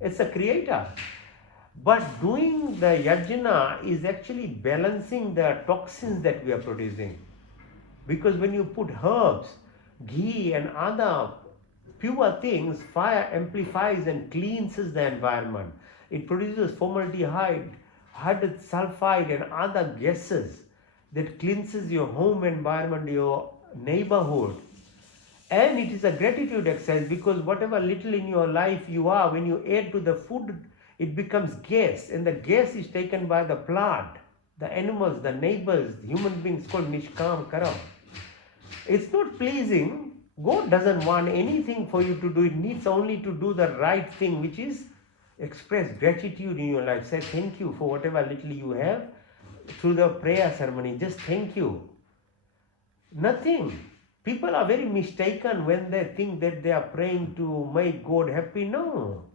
It's a creator. But doing the Yajna is actually balancing the toxins that we are producing. Because when you put herbs, ghee and other pure things, fire amplifies and cleanses the environment. It produces formaldehyde, hydrogen sulfide and other gases that cleanses your home environment, your neighborhood. And it is a gratitude exercise, because whatever little in your life you are, when you add to the food, it becomes gas, and the gas is taken by the plant, the animals, the neighbors, the human beings, called Nishkam Karam. It's not pleasing. God doesn't want anything for you to do. It needs only to do the right thing, which is express gratitude in your life. Say thank you for whatever little you have through the prayer ceremony. Just thank you. Nothing. People are very mistaken when they think that they are praying to make God happy. No.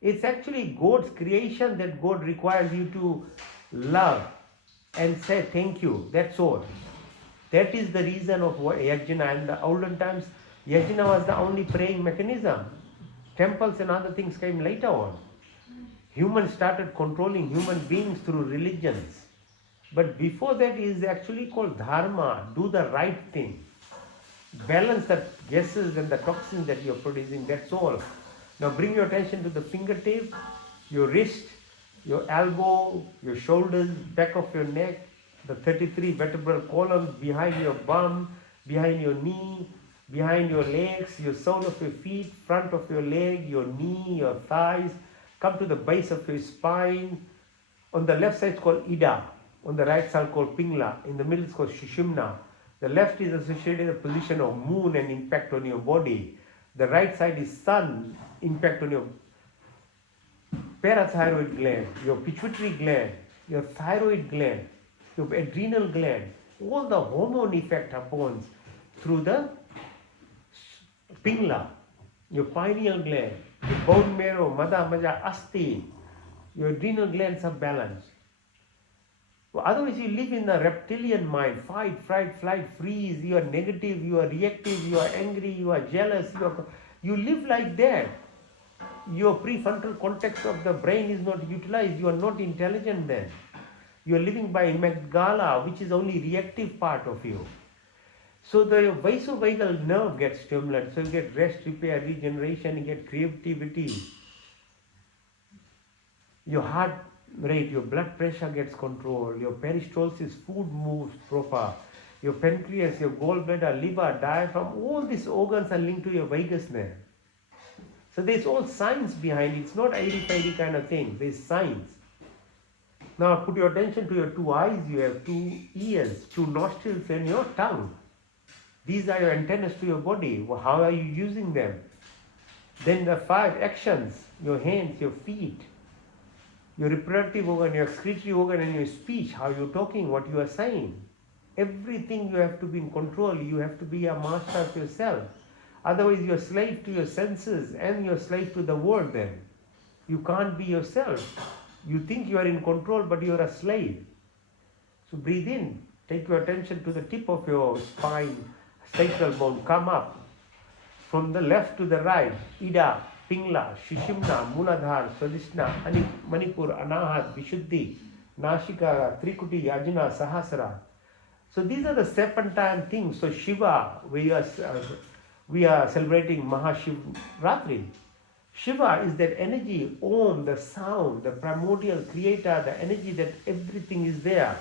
It's actually God's creation that God requires you to love and say thank you. That's all. That is the reason of Yajna. In the olden times, Yajna was the only praying mechanism. Temples and other things came later on. Humans started controlling human beings through religions. But before that is actually called dharma. Do the right thing. Balance the gases and the toxins that you're producing. That's all. Now bring your attention to the fingertip, your wrist, your elbow, your shoulders, back of your neck, the 33 vertebral columns behind your bum, behind your knee, behind your legs, your sole of your feet, front of your leg, your knee, your thighs. Come to the base of your spine. On the left side it's called Ida. On the right side called Pingla. In the middle it's called Shushumna. The left is associated with the position of moon and impact on your body. The right side is sun, impact on your parathyroid gland, your pituitary gland, your thyroid gland, your adrenal gland. All the hormone effect happens through the Pingla, your pineal gland, your bone marrow, Mada, Maja, Asti. Your adrenal glands are balanced. Otherwise, you live in a reptilian mind. Fight, flight, freeze. You are negative, you are reactive, you are angry, you are jealous. You live like that. Your prefrontal cortex of the brain is not utilized. You are not intelligent then. You are living by amygdala, which is only reactive part of you. So the vasovagal nerve gets stimulated. So you get rest, repair, regeneration, you get creativity. Your heart rate, your blood pressure gets controlled, your peristalsis, food moves proper, your pancreas, your gallbladder, liver, diaphragm, all these organs are linked to your vagus nerve. So there's all science behind it. It's not airy-fairy kind of thing. There's science. Now put your attention to your two eyes. You have two ears, two nostrils and your tongue. These are your antennas to your body. How are you using them? Then the 5 actions, your hands, your feet, your reproductive organ, your excretory organ and your speech, how you're talking, what you are saying. Everything you have to be in control. You have to be a master of yourself. Otherwise you're slave to your senses and you're slave to the world then. You can't be yourself. You think you are in control but you're a slave. So breathe in. Take your attention to the tip of your spine, sacral bone. Come up. From the left to the right. Ida, Pingla, Shishimna, Muladhar, Swadhisthana, Manipur, Anahat, Vishuddhi, Nashika, Trikuti, Ajna, Sahasra. So these are the serpentine things. So Shiva, we are celebrating Mahashivratri. Shiva is that energy, Om, the sound, the primordial creator, the energy that everything is there.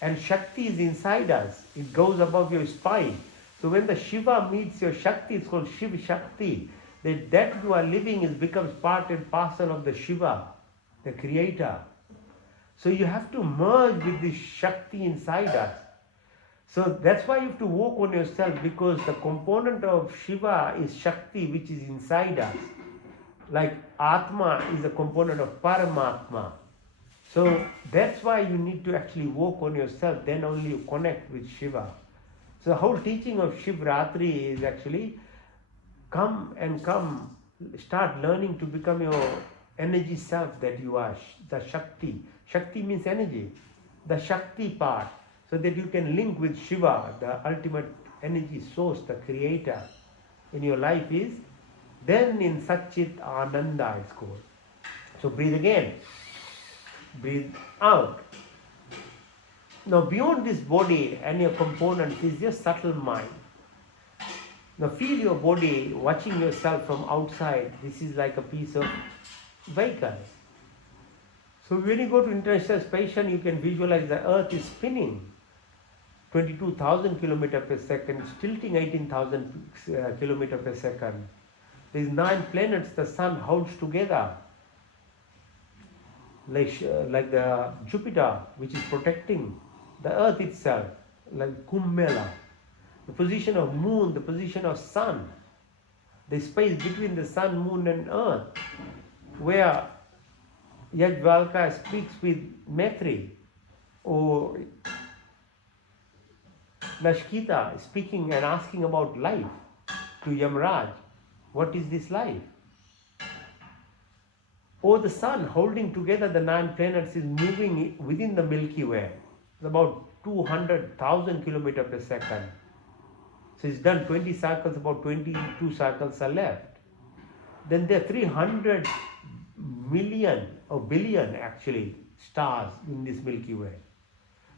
And Shakti is inside us. It goes above your spine. So when the Shiva meets your Shakti, it's called Shiv Shakti. That you are living becomes part and parcel of the Shiva, the creator. So you have to merge with the Shakti inside us. So that's why you have to work on yourself, because the component of Shiva is Shakti, which is inside us. Like Atma is a component of Paramatma. So that's why you need to actually work on yourself, then only you connect with Shiva. So the whole teaching of Shivratri is actually come, start learning to become your energy self that you are, the Shakti. Shakti means energy, the Shakti part, so that you can link with Shiva, the ultimate energy source, the creator in your life is. Then in Satchit Ananda is called. So breathe again. Breathe out. Now beyond this body and your components is your subtle mind. Now feel your body, watching yourself from outside. This is like a piece of vehicle. So when you go to International Space Station, you can visualize the Earth is spinning 22,000 km per second, it's tilting 18,000 km per second. These 9 planets the sun holds together, like the Jupiter, which is protecting the Earth itself, like Kumbh Mela. The position of moon, the position of sun, the space between the sun, moon and Earth, where Yajvalka speaks with Maitri, or Nashkita speaking and asking about life to Yamraj. What is this life? Or the sun holding together the 9 planets is moving within the Milky Way. It's about 200,000 km per second. So it's done 20 cycles, about 22 cycles are left. Then there are 300 million or billion actually stars in this Milky Way.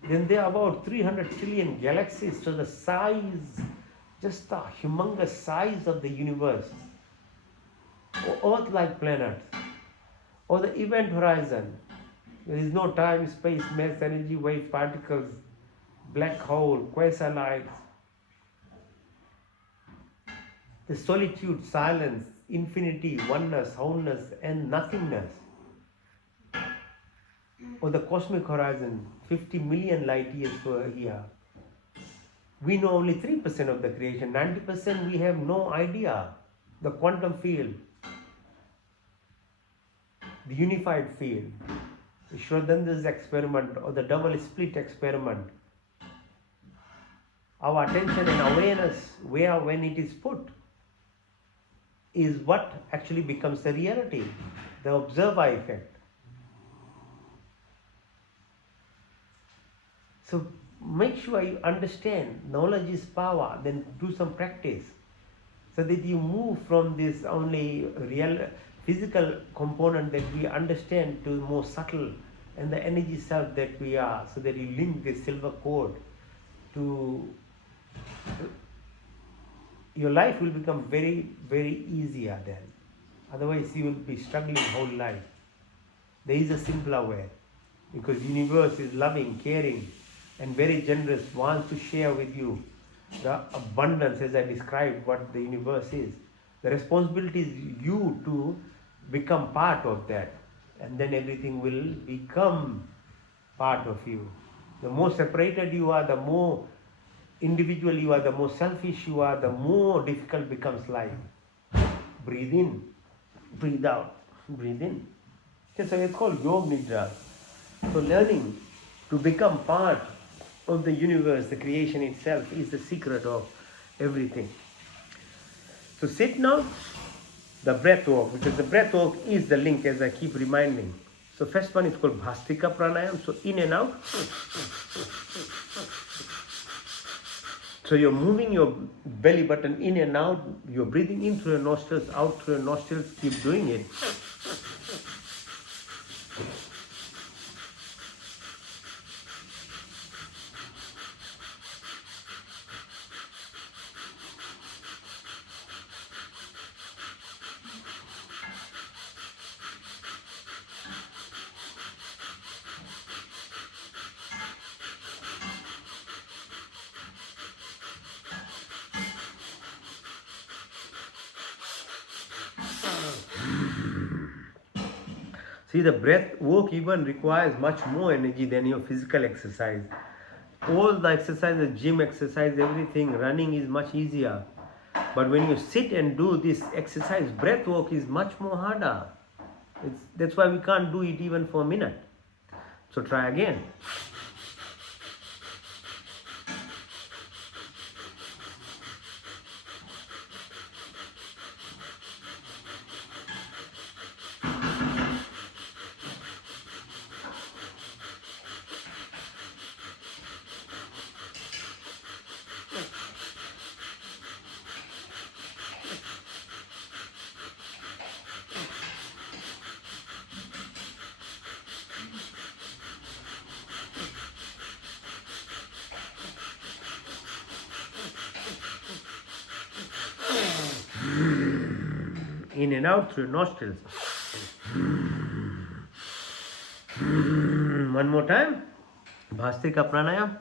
Then there are about 300 trillion galaxies. So the size, just the humongous size of the universe, or Earth-like planets, or the event horizon. There is no time, space, mass, energy, wave, particles, black hole, quasar lights. The solitude, silence, infinity, oneness, wholeness, and nothingness. Or the cosmic horizon, 50 million light years per year. We know only 3% of the creation, 90% we have no idea. The quantum field, the unified field, the Shraddhanda's experiment, or the double split experiment. Our attention and awareness, where when it is put, is what actually becomes the reality, the observer effect. So make sure you understand knowledge is power, then do some practice, so that you move from this only real physical component that we understand to more subtle and the energy self that we are, so that you link this silver cord to your life will become very, very easier then. Otherwise you will be struggling whole life. There is a simpler way, because universe is loving, caring, and very generous, wants to share with you the abundance as I described what the universe is. The responsibility is you to become part of that, and then everything will become part of you. The more separated you are, the more individual you are, the more selfish you are, the more difficult becomes life. Breathe in, breathe out, breathe in. So it's called Yog Nidra. So learning to become part of the universe, the creation itself, is the secret of everything. So sit now, the breath walk, because the breath walk is the link, as I keep reminding. So first one is called Bhastrika Pranayam. So in and out. So you're moving your belly button in and out. You're breathing in through your nostrils, out through your nostrils. Keep doing it. See, the breath work even requires much more energy than your physical exercise. All the exercises, gym exercise, everything, running is much easier. But when you sit and do this exercise, breath work is much more harder. That's why we can't do it even for a minute. So try again. In and out through your nostrils. One more time. Bhastrika pranayam.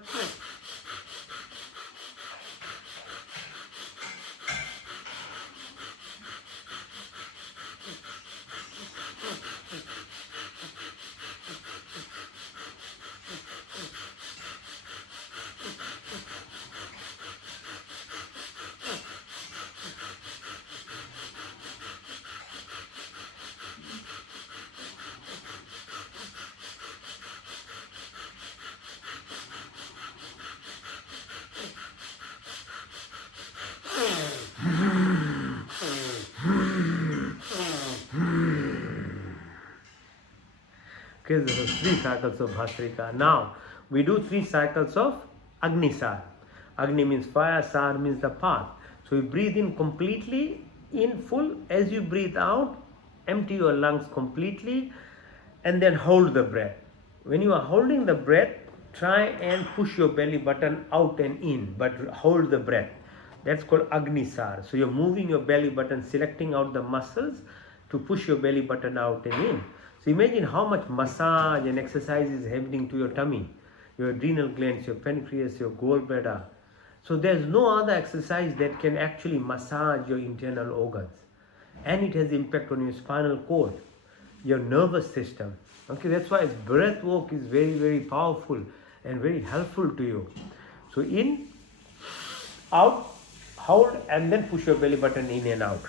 Okay, this is 3 cycles of Bhastrika. Now, we do 3 cycles of Agnisar. Agni means fire, Sar means the path. So you breathe in completely, in full. As you breathe out, empty your lungs completely and then hold the breath. When you are holding the breath, try and push your belly button out and in, but hold the breath. That's called Agnisar. So you're moving your belly button, selecting out the muscles to push your belly button out and in. So imagine how much massage and exercise is happening to your tummy, your adrenal glands, your pancreas, your gallbladder. So there's no other exercise that can actually massage your internal organs. And it has impact on your spinal cord, your nervous system. Okay, that's why breath work is very, very powerful and very helpful to you. So in, out, hold, and then push your belly button in and out.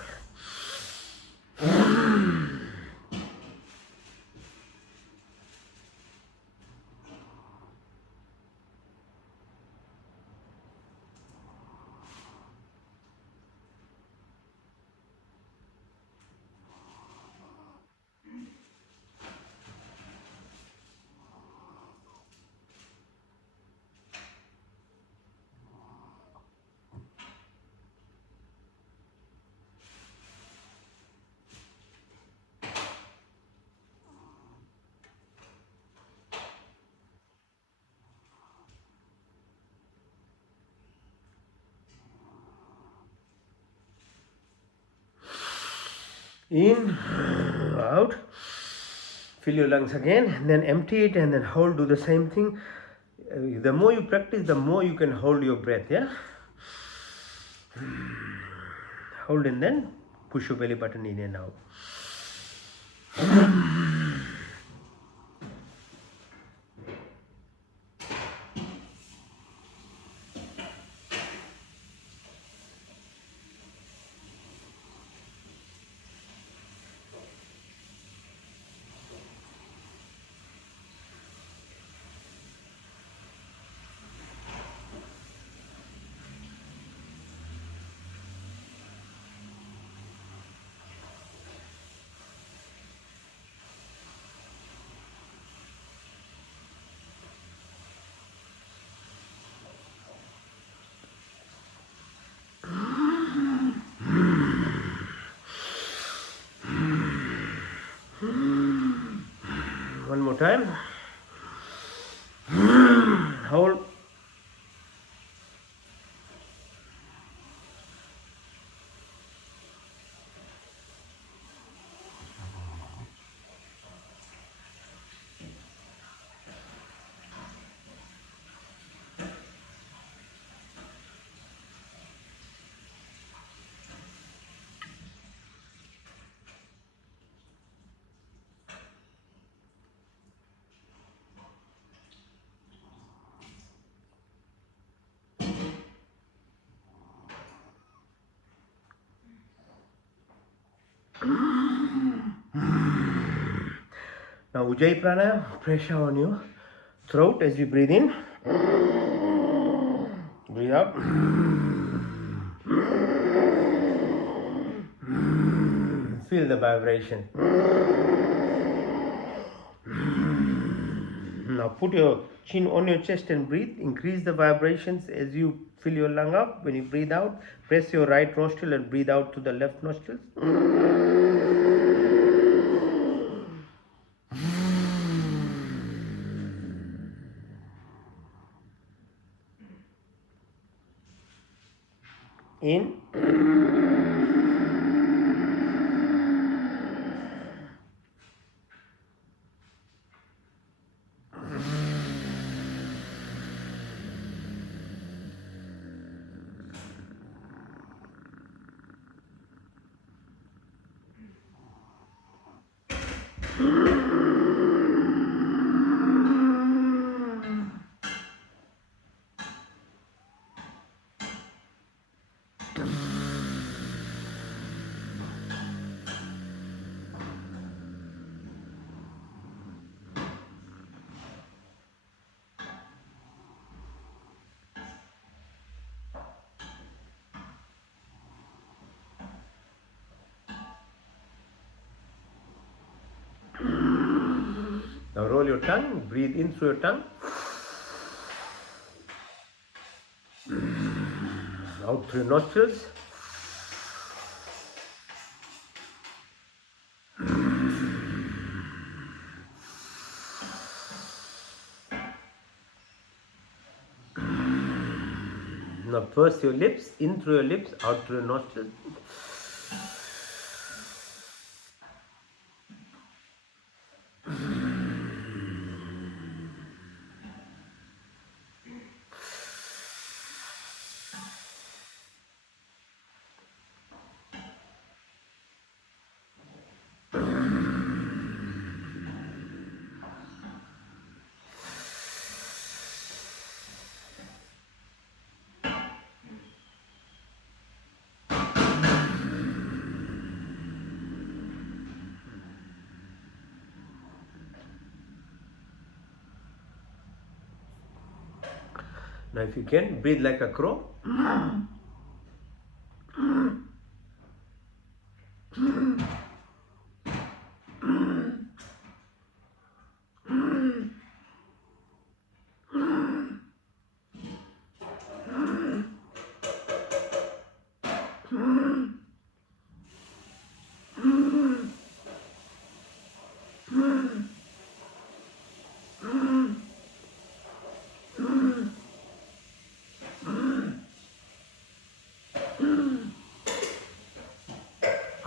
In, out, fill your lungs again, and then empty it, and then hold, do the same thing. The more you practice, the more you can hold your breath, yeah? Hold and then push your belly button in and out. One more time. Hold. Now Ujjayi Pranayama, pressure on your throat as you breathe in. Breathe out. Feel the vibration. Now put your chin on your chest and breathe. Increase the vibrations as you fill your lung up. When you breathe out, press your right nostril and breathe out to the left nostril. In. Now roll your tongue, breathe in through your tongue, out through your nostrils. Now purse your lips, in through your lips, out through your nostrils. Now if you can, breathe like a crow.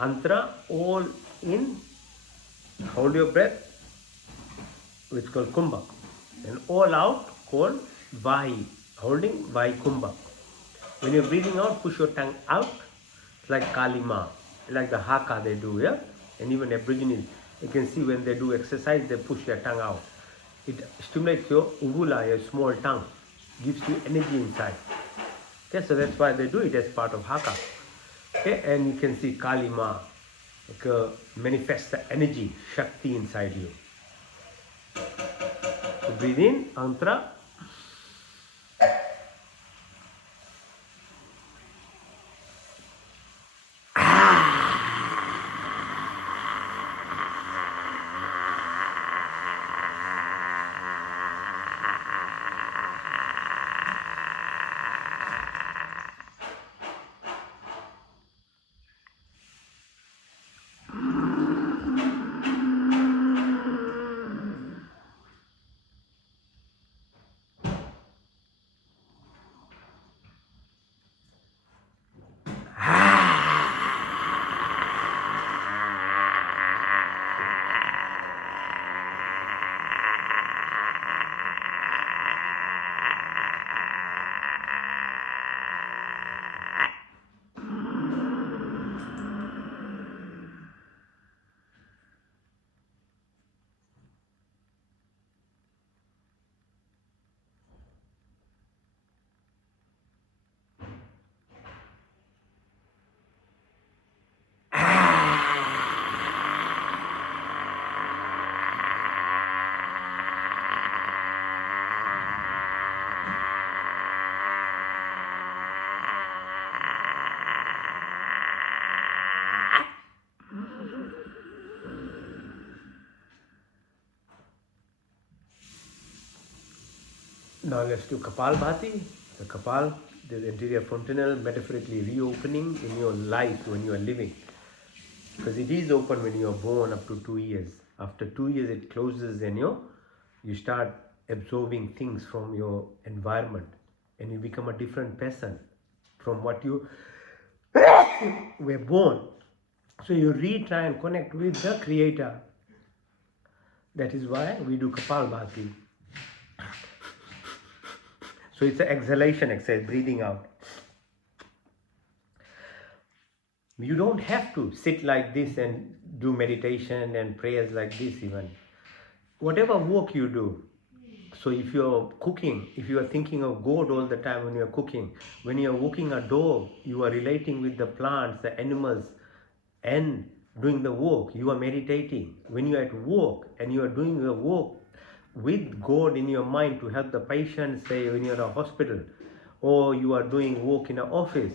Antra, all in, hold your breath, which is called Kumbha. And all out, called Vahi, holding Vahi Kumbha. When you're breathing out, push your tongue out. It's like Kalima, like the Haka they do, yeah? And even Aborigines, you can see when they do exercise, they push their tongue out. It stimulates your uvula, your small tongue, gives you energy inside. Okay, so that's why they do it as part of Haka. Okay, and you can see Kalima, like, manifest the energy, Shakti inside you. So breathe in, Antra. Now let's do Kapalbhati. The Kapal, the anterior fontanelle, metaphorically reopening in your life when you are living. Because it is open when you are born up to 2 years. After 2 years, it closes and you start absorbing things from your environment and you become a different person from what you were born. So you try and connect with the Creator. That is why we do Kapalbhati. So it's an exhalation exercise, breathing out. You don't have to sit like this and do meditation and prayers like this even. Whatever work you do. So if you're cooking, if you are thinking of God all the time when you're cooking, when you're walking a dog, you are relating with the plants, the animals, and doing the work, you are meditating. When you're at work and you are doing your work with God in your mind to help the patient, say when you're in a hospital, or you are doing work in an office,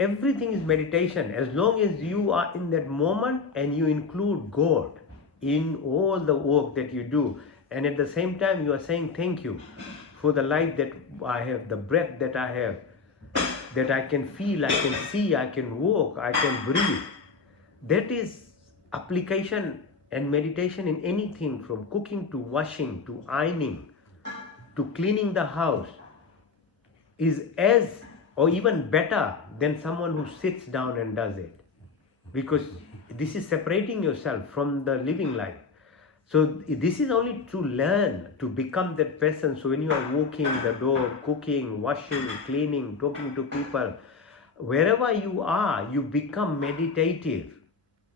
everything is meditation as long as you are in that moment and you include God in all the work that you do, and at the same time you are saying thank you for the life that I have, the breath that I have, that I can feel, I can see, I can walk, I can breathe. That is application and meditation in anything from cooking to washing to ironing to cleaning the house is as or even better than someone who sits down and does it, because this is separating yourself from the living life. So this is only to learn to become that person. So when you are walking the dog, cooking, washing, cleaning, talking to people, wherever you are, you become meditative.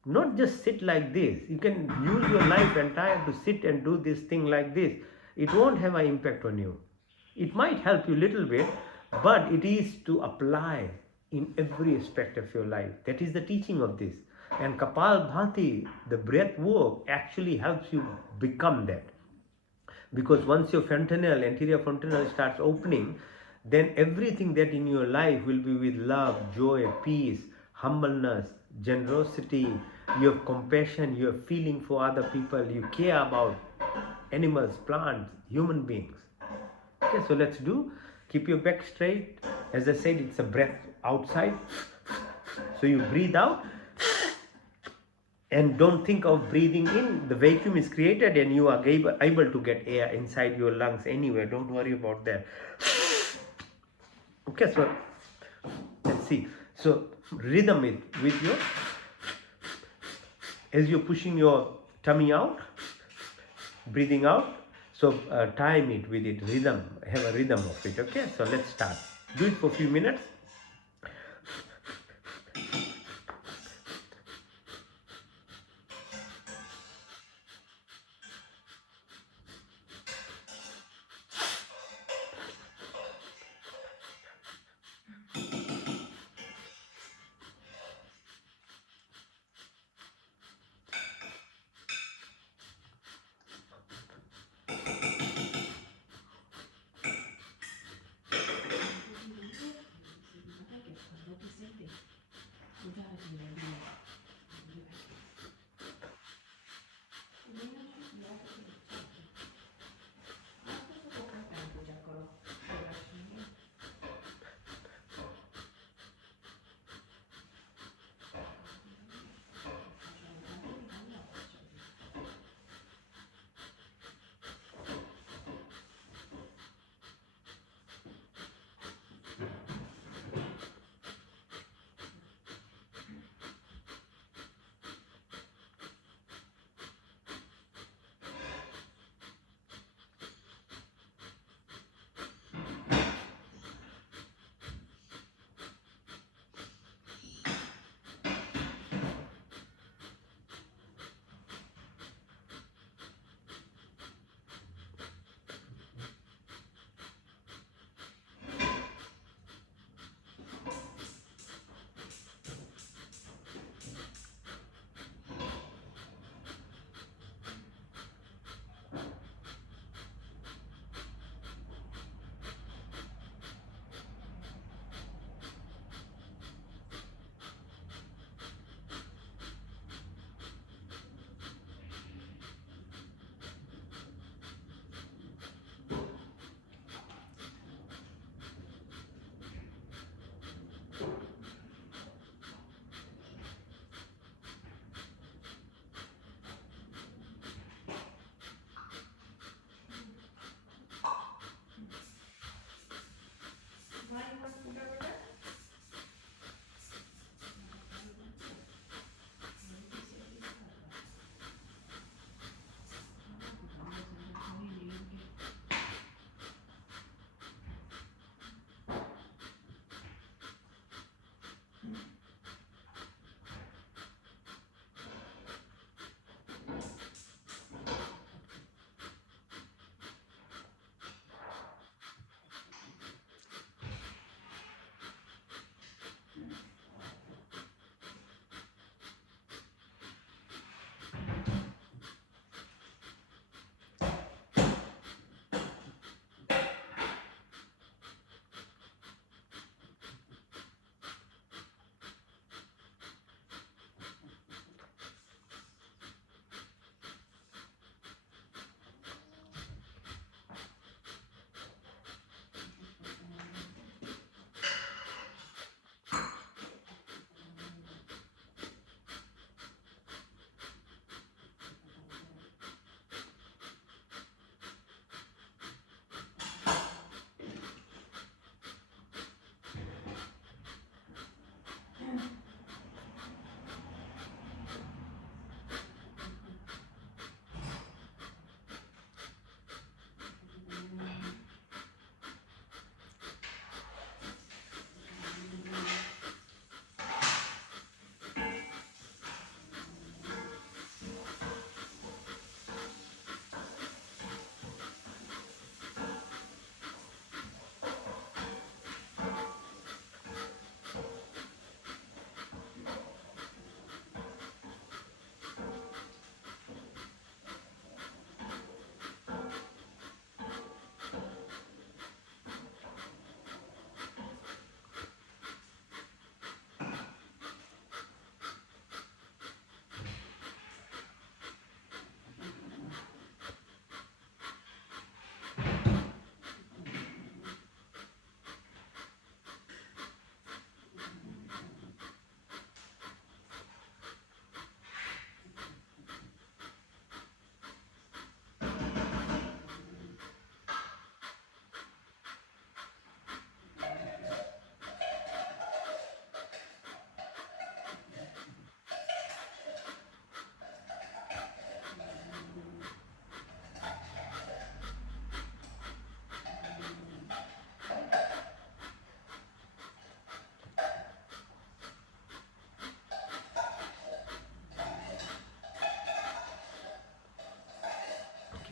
Not just sit like this. You can use your life entire to sit and do this thing like this. It won't have an impact on you. It might help you a little bit, but it is to apply in every aspect of your life. That is the teaching of this. And Kapalbhati, the breath work, actually helps you become that. Because once your fontanelle, anterior fontanelle starts opening, then everything that in your life will be with love, joy, peace, humbleness, generosity, you have compassion, you have feeling for other people, you care about animals, plants, human beings. Okay, so let's do. Keep your back straight. As I said, it's a breath outside. So you breathe out and don't think of breathing in. The vacuum is created and you are able to get air inside your lungs anywhere. Don't worry about that. Okay, so let's see. So rhythm it with your, as you're pushing your tummy out, breathing out. So time it with it, rhythm, have a rhythm of it. Okay, so let's start. Do it for a few minutes.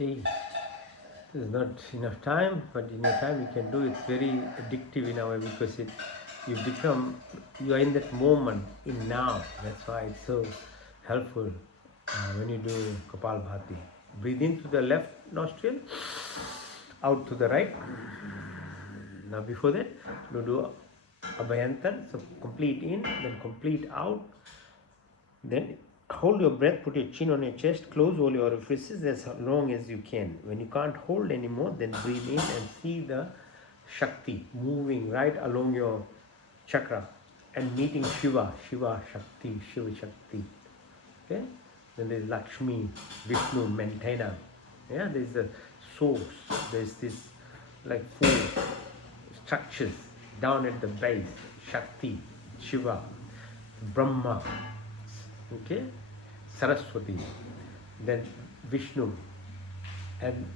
Okay, there's not enough time, but in your time you can do it. It's very addictive in a way because you are in that moment, in now. That's why it's so helpful when you do Kapalbhati. Breathe into the left nostril, out to the right. Now before that, you do Abhayantan, so complete in, then complete out. Then hold your breath, put your chin on your chest, close all your orifices as long as you can. When you can't hold anymore, then breathe in and see the Shakti moving right along your chakra and meeting Shiva, Shiva Shakti, Shiva Shakti. Okay? Then there's Lakshmi, Vishnu, maintainer. Yeah, there's the source. There's this like four structures down at the base. Shakti, Shiva, Brahma, okay, Saraswati, then Vishnu and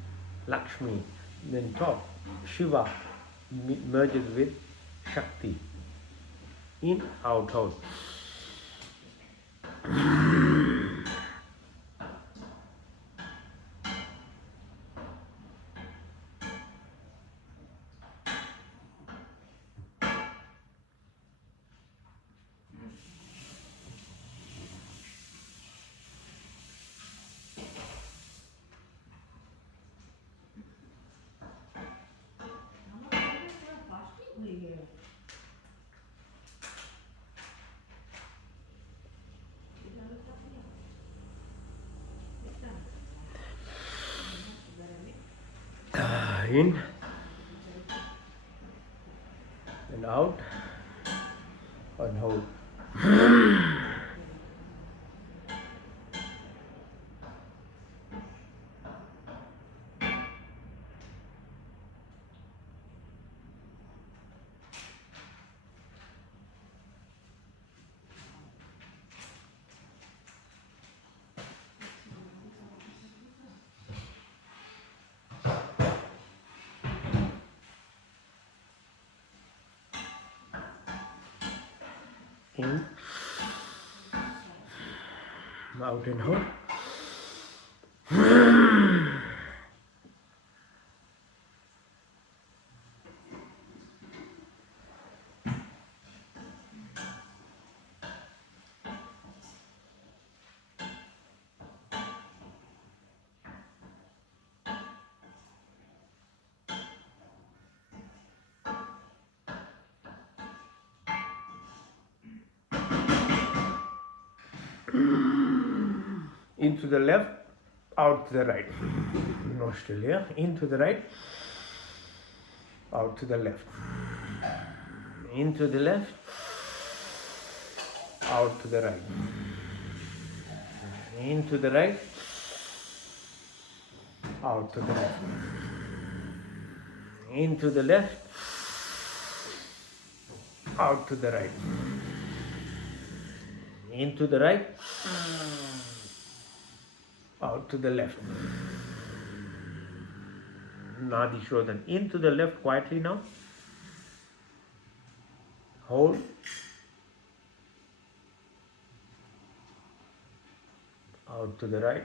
Lakshmi, then top Shiva merges with Shakti. In, out, out. In and out and hold. In, out and hold. Into the left, out to the right. Nostril here. Into the right, out to the left. Into the left, out to the right. Into the right, out to the left. Into the left, out to the right. Into the right, out to the left. Nadi Shodhan. Into the left quietly now. Hold. Out to the right.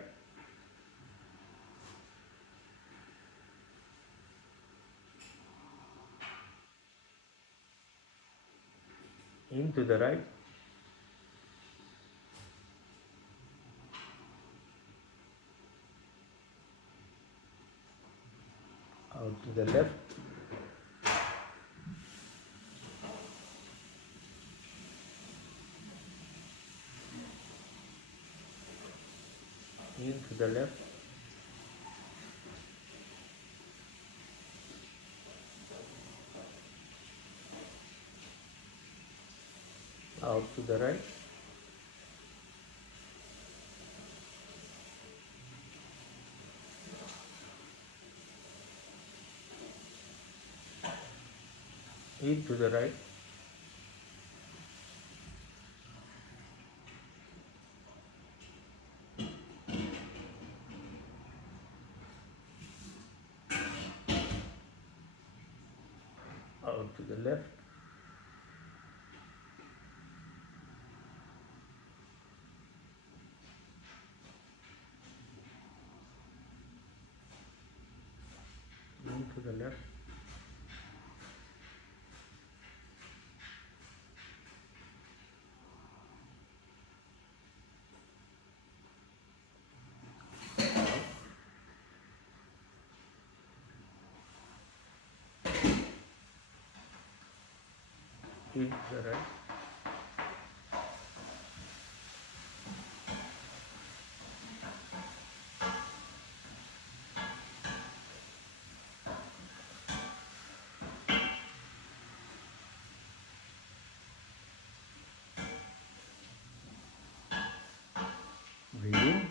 Into the right. Out to the left. Into the left. Out to the right. Into the right. Out to the left. to the left. In the right. Breathing.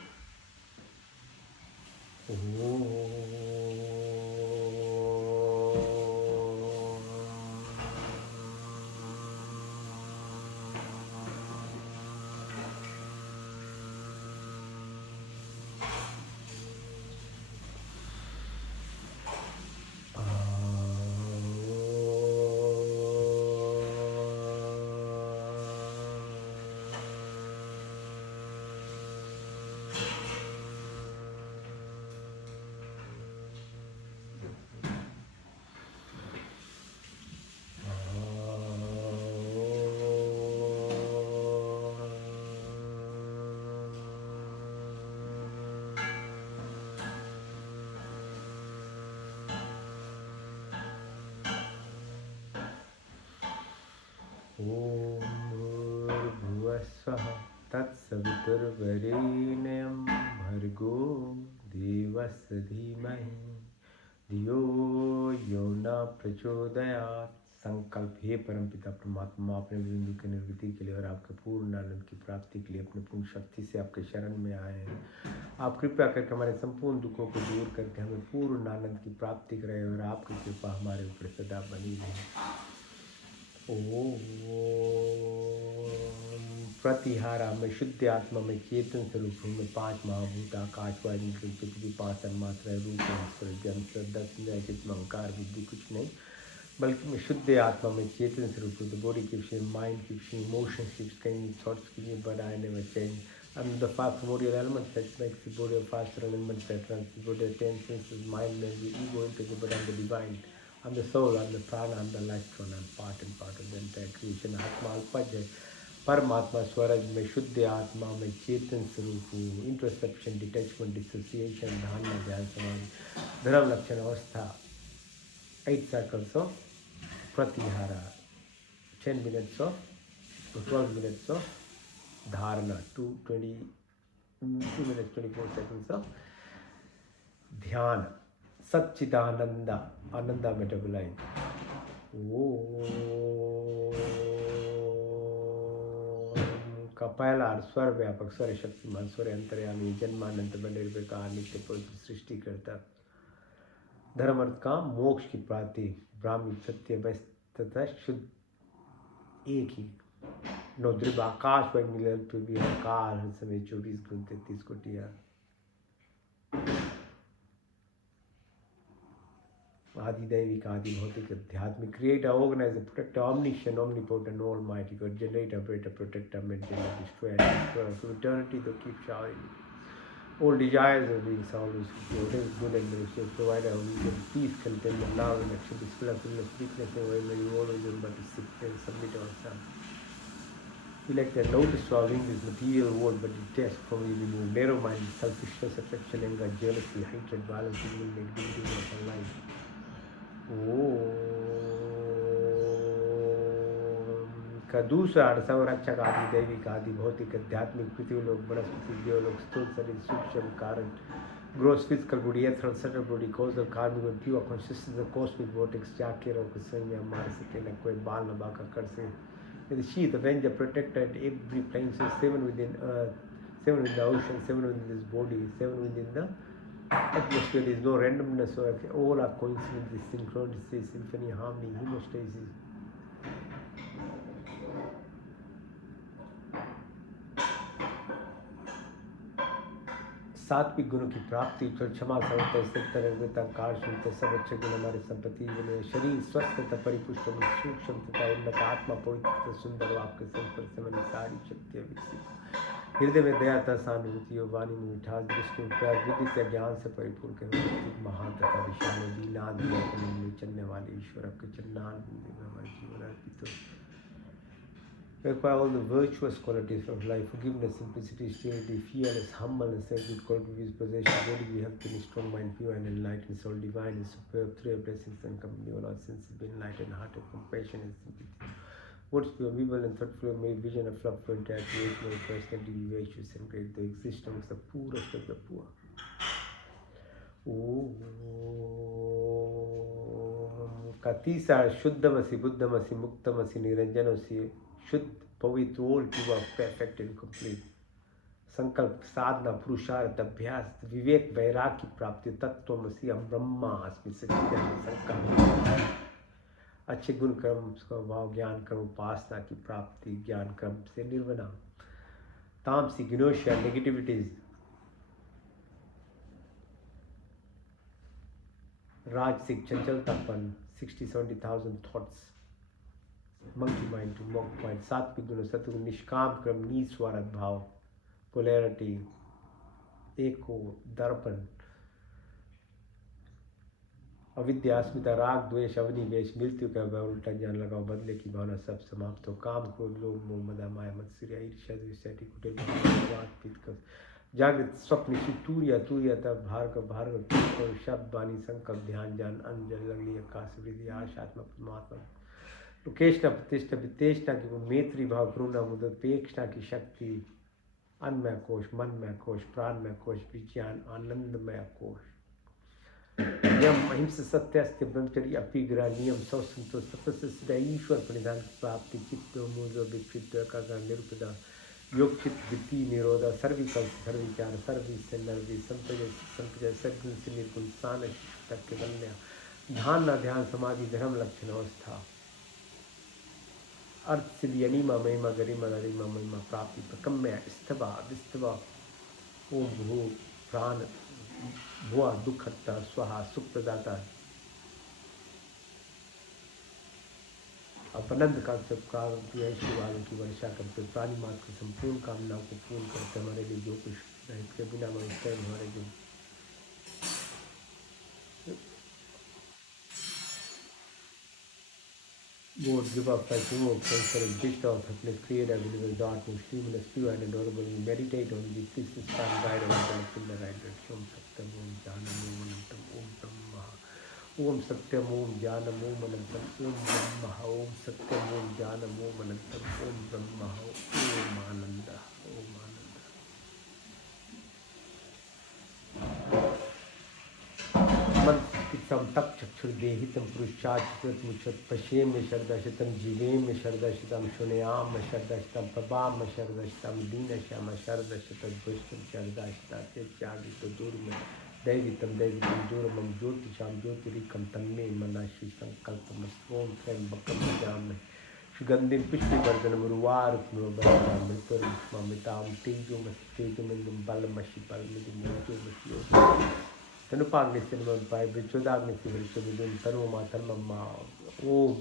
Om Bhuvasvaha Tatsavitурvarenyam Bhargo Devasya Dhimahi Dhiyo Yona Prachodayat। संकल्प। हे परमपिता परमात्मा, अपने बिंदु की निर्वृत्ति के लिए और आपके पूर्ण आनंद की प्राप्ति के लिए अपने पूर्ण शक्ति से आपके शरण में आए हैं। आप कृपया करके हमारे संपूर्ण दुखों को दूर करके हमें पूर्ण आनंद की प्राप्ति कराए और आपकी कृपा हमारे ऊपर सदा बनी रहे। ओम प्रतिहारा में शुद्ध आत्मा में चेतन स्वरूप में 5 महाभूत आकाश वायु पृथ्वी 5 तन्मात्राएं रूप जन 10 चित्त अहंकार बुद्धि कुछ नहीं, बल्कि मैं शुद्ध आत्मा में चेतन स्वरूप the body keeps in mind, keeps in motion, keeps changing thoughts, keeping but I never change. I'm the 5 primordial elements that makes the body of 5 elements that runs the body of 10 senses, mind and the ego into but I'm the divine. I'm the soul, I'm the prana, I'm the life one, I'm part and part of the entire creation. आत्मा अल्पज है, परमात्मा स्वरज में शुद्ध आत्मा में चेतन स्वरूप हूँ। Introspection, detachment, dissociation, ध्यान, ध्यान, समाधि, धर्म लक्षण अवस्था, 8 circles of Pratihara, 10 minutes of 12 minutes of Dharana, 2 minutes 24 seconds of Dhyana, Satchidananda, Ananda metabolite. का पहला स्वर व्यापक स्वर शक्तिमान स्वर अंतर्यामी जन्मानंत बने बेकार नित्य पवित्र सृष्टि करता। धर्म अर्थ का मोक्ष की प्राप्ति, ब्राह्मी सत्य तथा शुद्ध एक ही। नौ द्रिव आकाश व मिलन पृथ्वी काल समय 24 गुण 33 कोटिया। आदि दैविक आदि भौतिक आध्यात्मिक creator organiser protector omniscient omnipotent almighty God generator operator protector maintainer destroyer destroyer for eternity to keep showering all desires of being always whatever is good and merciful provider of wisdom peace contentment love and action display of fullness weakness and may you always remember to seek and submit ourselves. We like the notice to our this material world but detest from we remove narrow minded selfishness affection anger jealousy hatred violence evil negativity of our life. का दूसरा अर्थ संरक्षक आदि दैविक आदि भौतिक आध्यात्मिक पृथ्वी लोक वनस्पति देवलोक स्थूल शरीर सूक्ष्म कारण gross physical body ethereal subtle body causal karmic and pure consciousness the cosmic vortex जाके रोक सही या मार सके न कोई बाल न बाका कर सके। The sheath avenger protected every plane, so 7 within earth, 7 within the ocean, 7 within this body, 7 within the atmosphere. There is no randomness, so all are coincidences, synchronicity, symphony, harmony, hemostasis. सात्विक गुणों की प्राप्ति, क्षमा सर्वता स्थिरता निर्भयता कार शुद्धता सब अच्छे गुण हमारे संपत्ति बने। शरीर स्वस्थ तथा परिपुष्ट सूक्ष्म तथा उन्नत आत्मा पवित्र सुंदर आपके संपर्क से मैंने सारी शक्तियाँ विकसित हृदय में दया तथा सहानुभूति और वाणी में मिठास, दृष्टि में प्यार, बुद्धि से ज्ञान से परिपूर्ण कर महान तथा विशाल दीनाद में चलने वाले ईश्वर आपके चन्नान में हमारे जीवन अर्पित हो। We acquire all the virtuous qualities of life: forgiveness, simplicity, stability, fearless, humbleness, good qualities, possession, body, health, strong mind, pure and enlightened soul, divine and superb, three blessings and company, all our sins have been enlightened, heart of compassion and sympathy. Words pure, vivid and thoughtful, may vision of love for entire creation, my personality, virtuous and great, though exist amongst the poorest of the poor. का तीसरा शुद्धमसी बुद्धमसी मुक्तमसी निरंजनमसी शुद्ध पवित्र all pure perfect and complete संकल्प साधना पुरुषार्थ अभ्यास विवेक वैराग्य की प्राप्ति तत्वमसी हम ब्रह्मास्मि सच्चिदानंद संकल्प अच्छे गुण कर्म स्वभाव ज्ञान कर्म उपासना की प्राप्ति ज्ञान कर्म से निर्वना तामसी गिनोशिया नेगेटिविटीज राजसिक चंचलतापन 60-70,000 thoughts monkey mind to mock mind सात्विक गुण सत्वगुण निष्काम क्रम निस्वार्थ भाव पोलैरिटी एको दर्पण अविद्या अस्मिता राग द्वेष अवनिवेश मृत्यु का भय उल्टा ज्ञान लगाओ बदले की भावना सब समाप्त हो काम क्रोध लोभ मोह मद माया मत्सर्य ईर्ष्या द्वेष कुटिल जागृत स्वप्न तूर्य तूर्यता भार्गव भार्गव शब्द वाणी संकल्प ध्यान ज्ञान अंजल लगली आकाश वृद्धि आशात्मक परमात्मा लोकेशना प्रतिष्ठा वितेषणा की वो मैत्री भाव करुणा मुदपेक्षणा की शक्ति अन्मय कोश मनमय कोश प्राणमय कोश विज्ञान आनंदमय कोश यम अहिंसा सत्यास्त्य ब्रह्मचर्य अपिग्रह नियम सौ संतोष तपस्या ईश्वर परिधान की प्राप्ति चित्त मूल विक्षिप्त का निरुपदा योग चित्त वृत्ति निरोधा सर्विकल्प सर्विचार सर्विस से नर्वी संपजय संपजय सद्गुण से निर्गुण स्थान तक के कन्या ध्यान न ध्यान समाधि धर्म लक्षण अवस्था अर्थ सिद्धि अनिमा महिमा गरिमा गरिमा महिमा प्राप्ति प्रकम्य स्तवा विस्तवा ओम भू प्राण भुआ दुखहर्ता स्वाहा सुख प्रदाता अपनंद का सब शिवालों की वर्षा करते प्राणी मात्र की संपूर्ण कामनाओं को पूर्ण करते हमारे लिए जो कुछ है इसके बिना मनुष्य हमारे जो Lord, give up thy kingdom of for a gift of happiness, create a visible darkness, luminous, pure and adorable. We meditate on thee, please stand guide our intellect in the right direction. Om Satyam Om Jnanam Om Anantam Om Brahma Om Satyam Om Jnanam Om Anantam Om Brahma Om Ananda Om Ananda मन किसम तप चक्षुर्देहितम पुरुषाचित मुच्छत पश्येम में शरदशितम जीवेम में शरदशितम शुनयाम में शरदशितम प्रभाम में शरदशितम दीनश्याम शरदशितम भुष्टम शरदशिता से त्यागित दूर में दैवितम दैवितम दूरमम ज्योतिषाम ज्योतिरिकम तन्मे मनाशी संकल्पम ओम त्र्यंबकम जाम सुगंधिम पुष्टिवर्धनम उर्वारुक्मृताम तेजोमस्तेजोमिंदुम बलमशि बलमिदुम तनुपाग्नि सिन्मम पाय विचोदाग्नि सिवृष्टि विदुम तनु मातर्मम्मा ओम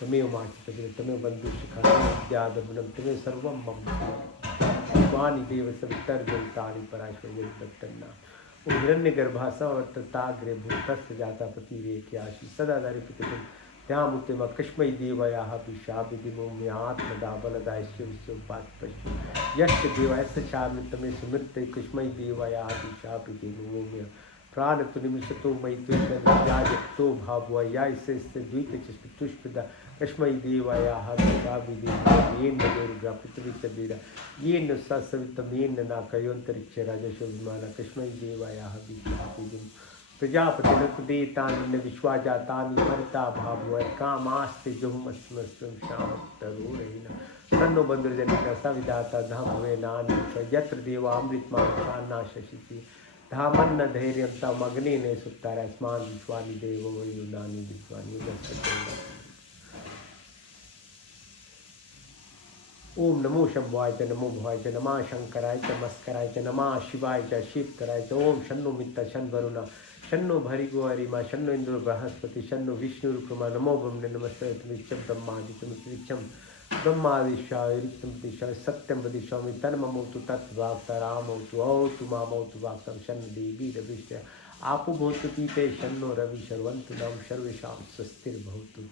तमेव माचितग्रे तमेव बंधु शिखा विद्यादबुनम तमेव सर्वम मम वाणी देव सवितर्गतानि पराश्वय दत्तन्ना ओम हिरण्य गर्भासा वर्तताग्रे भूतस्य जाता पति रेख्याशि सदा दरिपितुम ध्यामुते म कश्मै देवयाः विशाभिदिमो मे आत्मदाबलदायस्य विश्वपात्पश्य यस्य देवस्य चामितमे सुमृते कश्मै देवयाः विशाभिदिमो मे प्राणतु निमिषतो मयि त्वजाजतो भावो यायस्य द्वितचष्टुष्पदा कश्मै देवयाः विशाभिदिमो येन दुर्गा पृथ्वीतबीरा येन ससवितमेन नाकयोन्तरिक्ष राजशो विमान कश्मै देवयाः विशाभिदिमो प्रजापति नकुदेतानि विश्वाजातानि भरता भाव कामास्ते जुमस्मस्म श्याम तरुणेन सन्नो बंधुजनिका सविदाता धामवे नानि यत्र देवामृतमाना शशिति धामन्न धैर्यं तमग्नेन सुप्तारस्मान् विश्वानि देवो युनानि विश्वानि ओम नमो शंभवाय च नमो भवाय च नमः शंकराय च मस्कराय च नमः शिवाय च शिवकराय च ओम शन्नो मित्त शन वरुण शन्नो भरिगो हरिमा शन्नो इंद्र बृहस्पति शन्नो विष्णुरुक्रमा नमो ब्रह्मणे नमस्ते विच्चं ब्रह्मादित्यं ब्रह्मादिशाय ऋक्तमतिशाय सत्यम वदिशामि तन्ममोतु तत्वाक्तरामोतु औतु मामोतु वाक्तं शन्न देवी रविश्च आपो भवतु पीते शन्नो रवि शर्वन्तु नम सर्वेषां स्वस्तिर्भवतु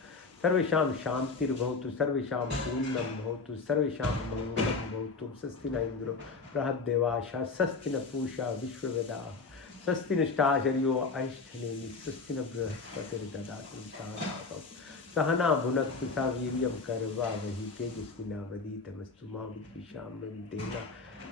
सर्वेषां शान्तिर्भवतु सर्वेषां पूर्णं भवतु सर्वेषां मङ्गलं भवतु स्वस्ति न इन्द्रो बृहद्देवाशा स्वस्ति न पूषा विश्ववेदाः स्वस्ति निष्ठाचर्यो अष्टनेमि स्वस्ति न बृहस्पतिर्ददातु साधु सहना भुनक्तु सा वीर्यं कर्वावहि तेजस्विनावधीतमस्तु मा विद्विषावन्तेन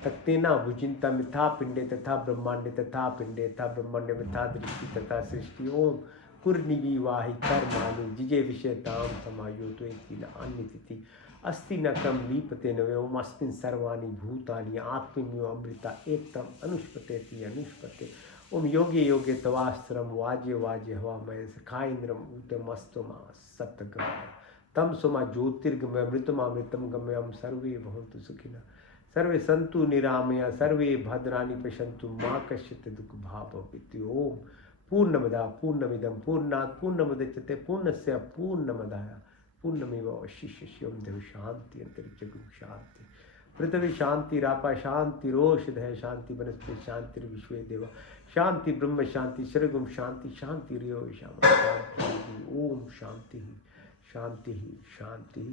तक्तेना भुजिन्ता मिथा पिंडे तथा ब्रह्मांडे तथा पिंडे तथा ब्रह्मांडे मिथा दृष्टि तथा सृष्टि ओम कुर्निविवाहि कर्माणि जिजे विषयतां समायोतो इति न अन्यतिथि अस्ति न कम लीपते न ओम अस्मिन् सर्वाणि भूतानि आत्मन्यो अमृता एकतम अनुष्पतेति अनुष्पते ओम योगे योगे तवास्त्रम वाजे वाजे हवामय सखाइन्द्रम ऊतमस्तमा सप्तगमय तम सोमा ज्योतिर्गमय मृतमामृतम गमयम सर्वे भवन्तु सुखिनः सर्वे सन्तु निरामया सर्वे भद्राणि पश्यन्तु मा कश्चित् दुःखभाग्भवेत् ओम पूर्णमदा पूर्णमिदं पूर्णात् पूर्णमुदच्यते पूर्णस्य पूर्णमदाय पूर्णमेवावशिष्यते ओम देव शांति अंतरिक्षगुं शांति पृथ्वी शांति रापा शांति रोषधय शांति वनस्पति शांति विश्वे देव शांति ब्रह्म शांति सर्वगुम शांति शांति रियो शांति ओम शांति शांति शांति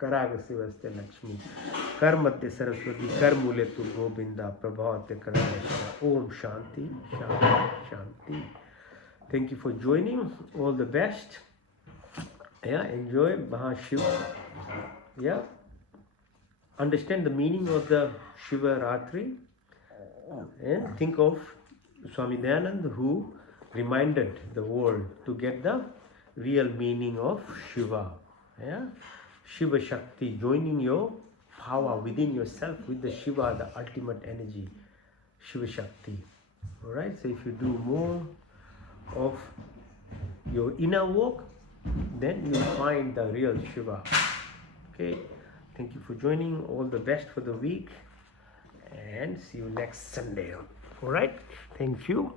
करागसिवस्ते लक्ष्मी कर मध्य सरस्वती कर मूले तु गोविंदा प्रभावते करागशिवा ओम शांति शांति शांति thank you for joining all the best enjoy Mahashiva understand the meaning of the Shiva Ratri and think of Swami Dayananda who reminded the world to get the real meaning of Shiva Shiva Shakti, joining your power within yourself with the Shiva, the ultimate energy, Shiva Shakti. Alright, so if you do more of your inner work, then you will find the real Shiva. Okay, thank you for joining. All the best for the week and see you next Sunday. Alright, thank you.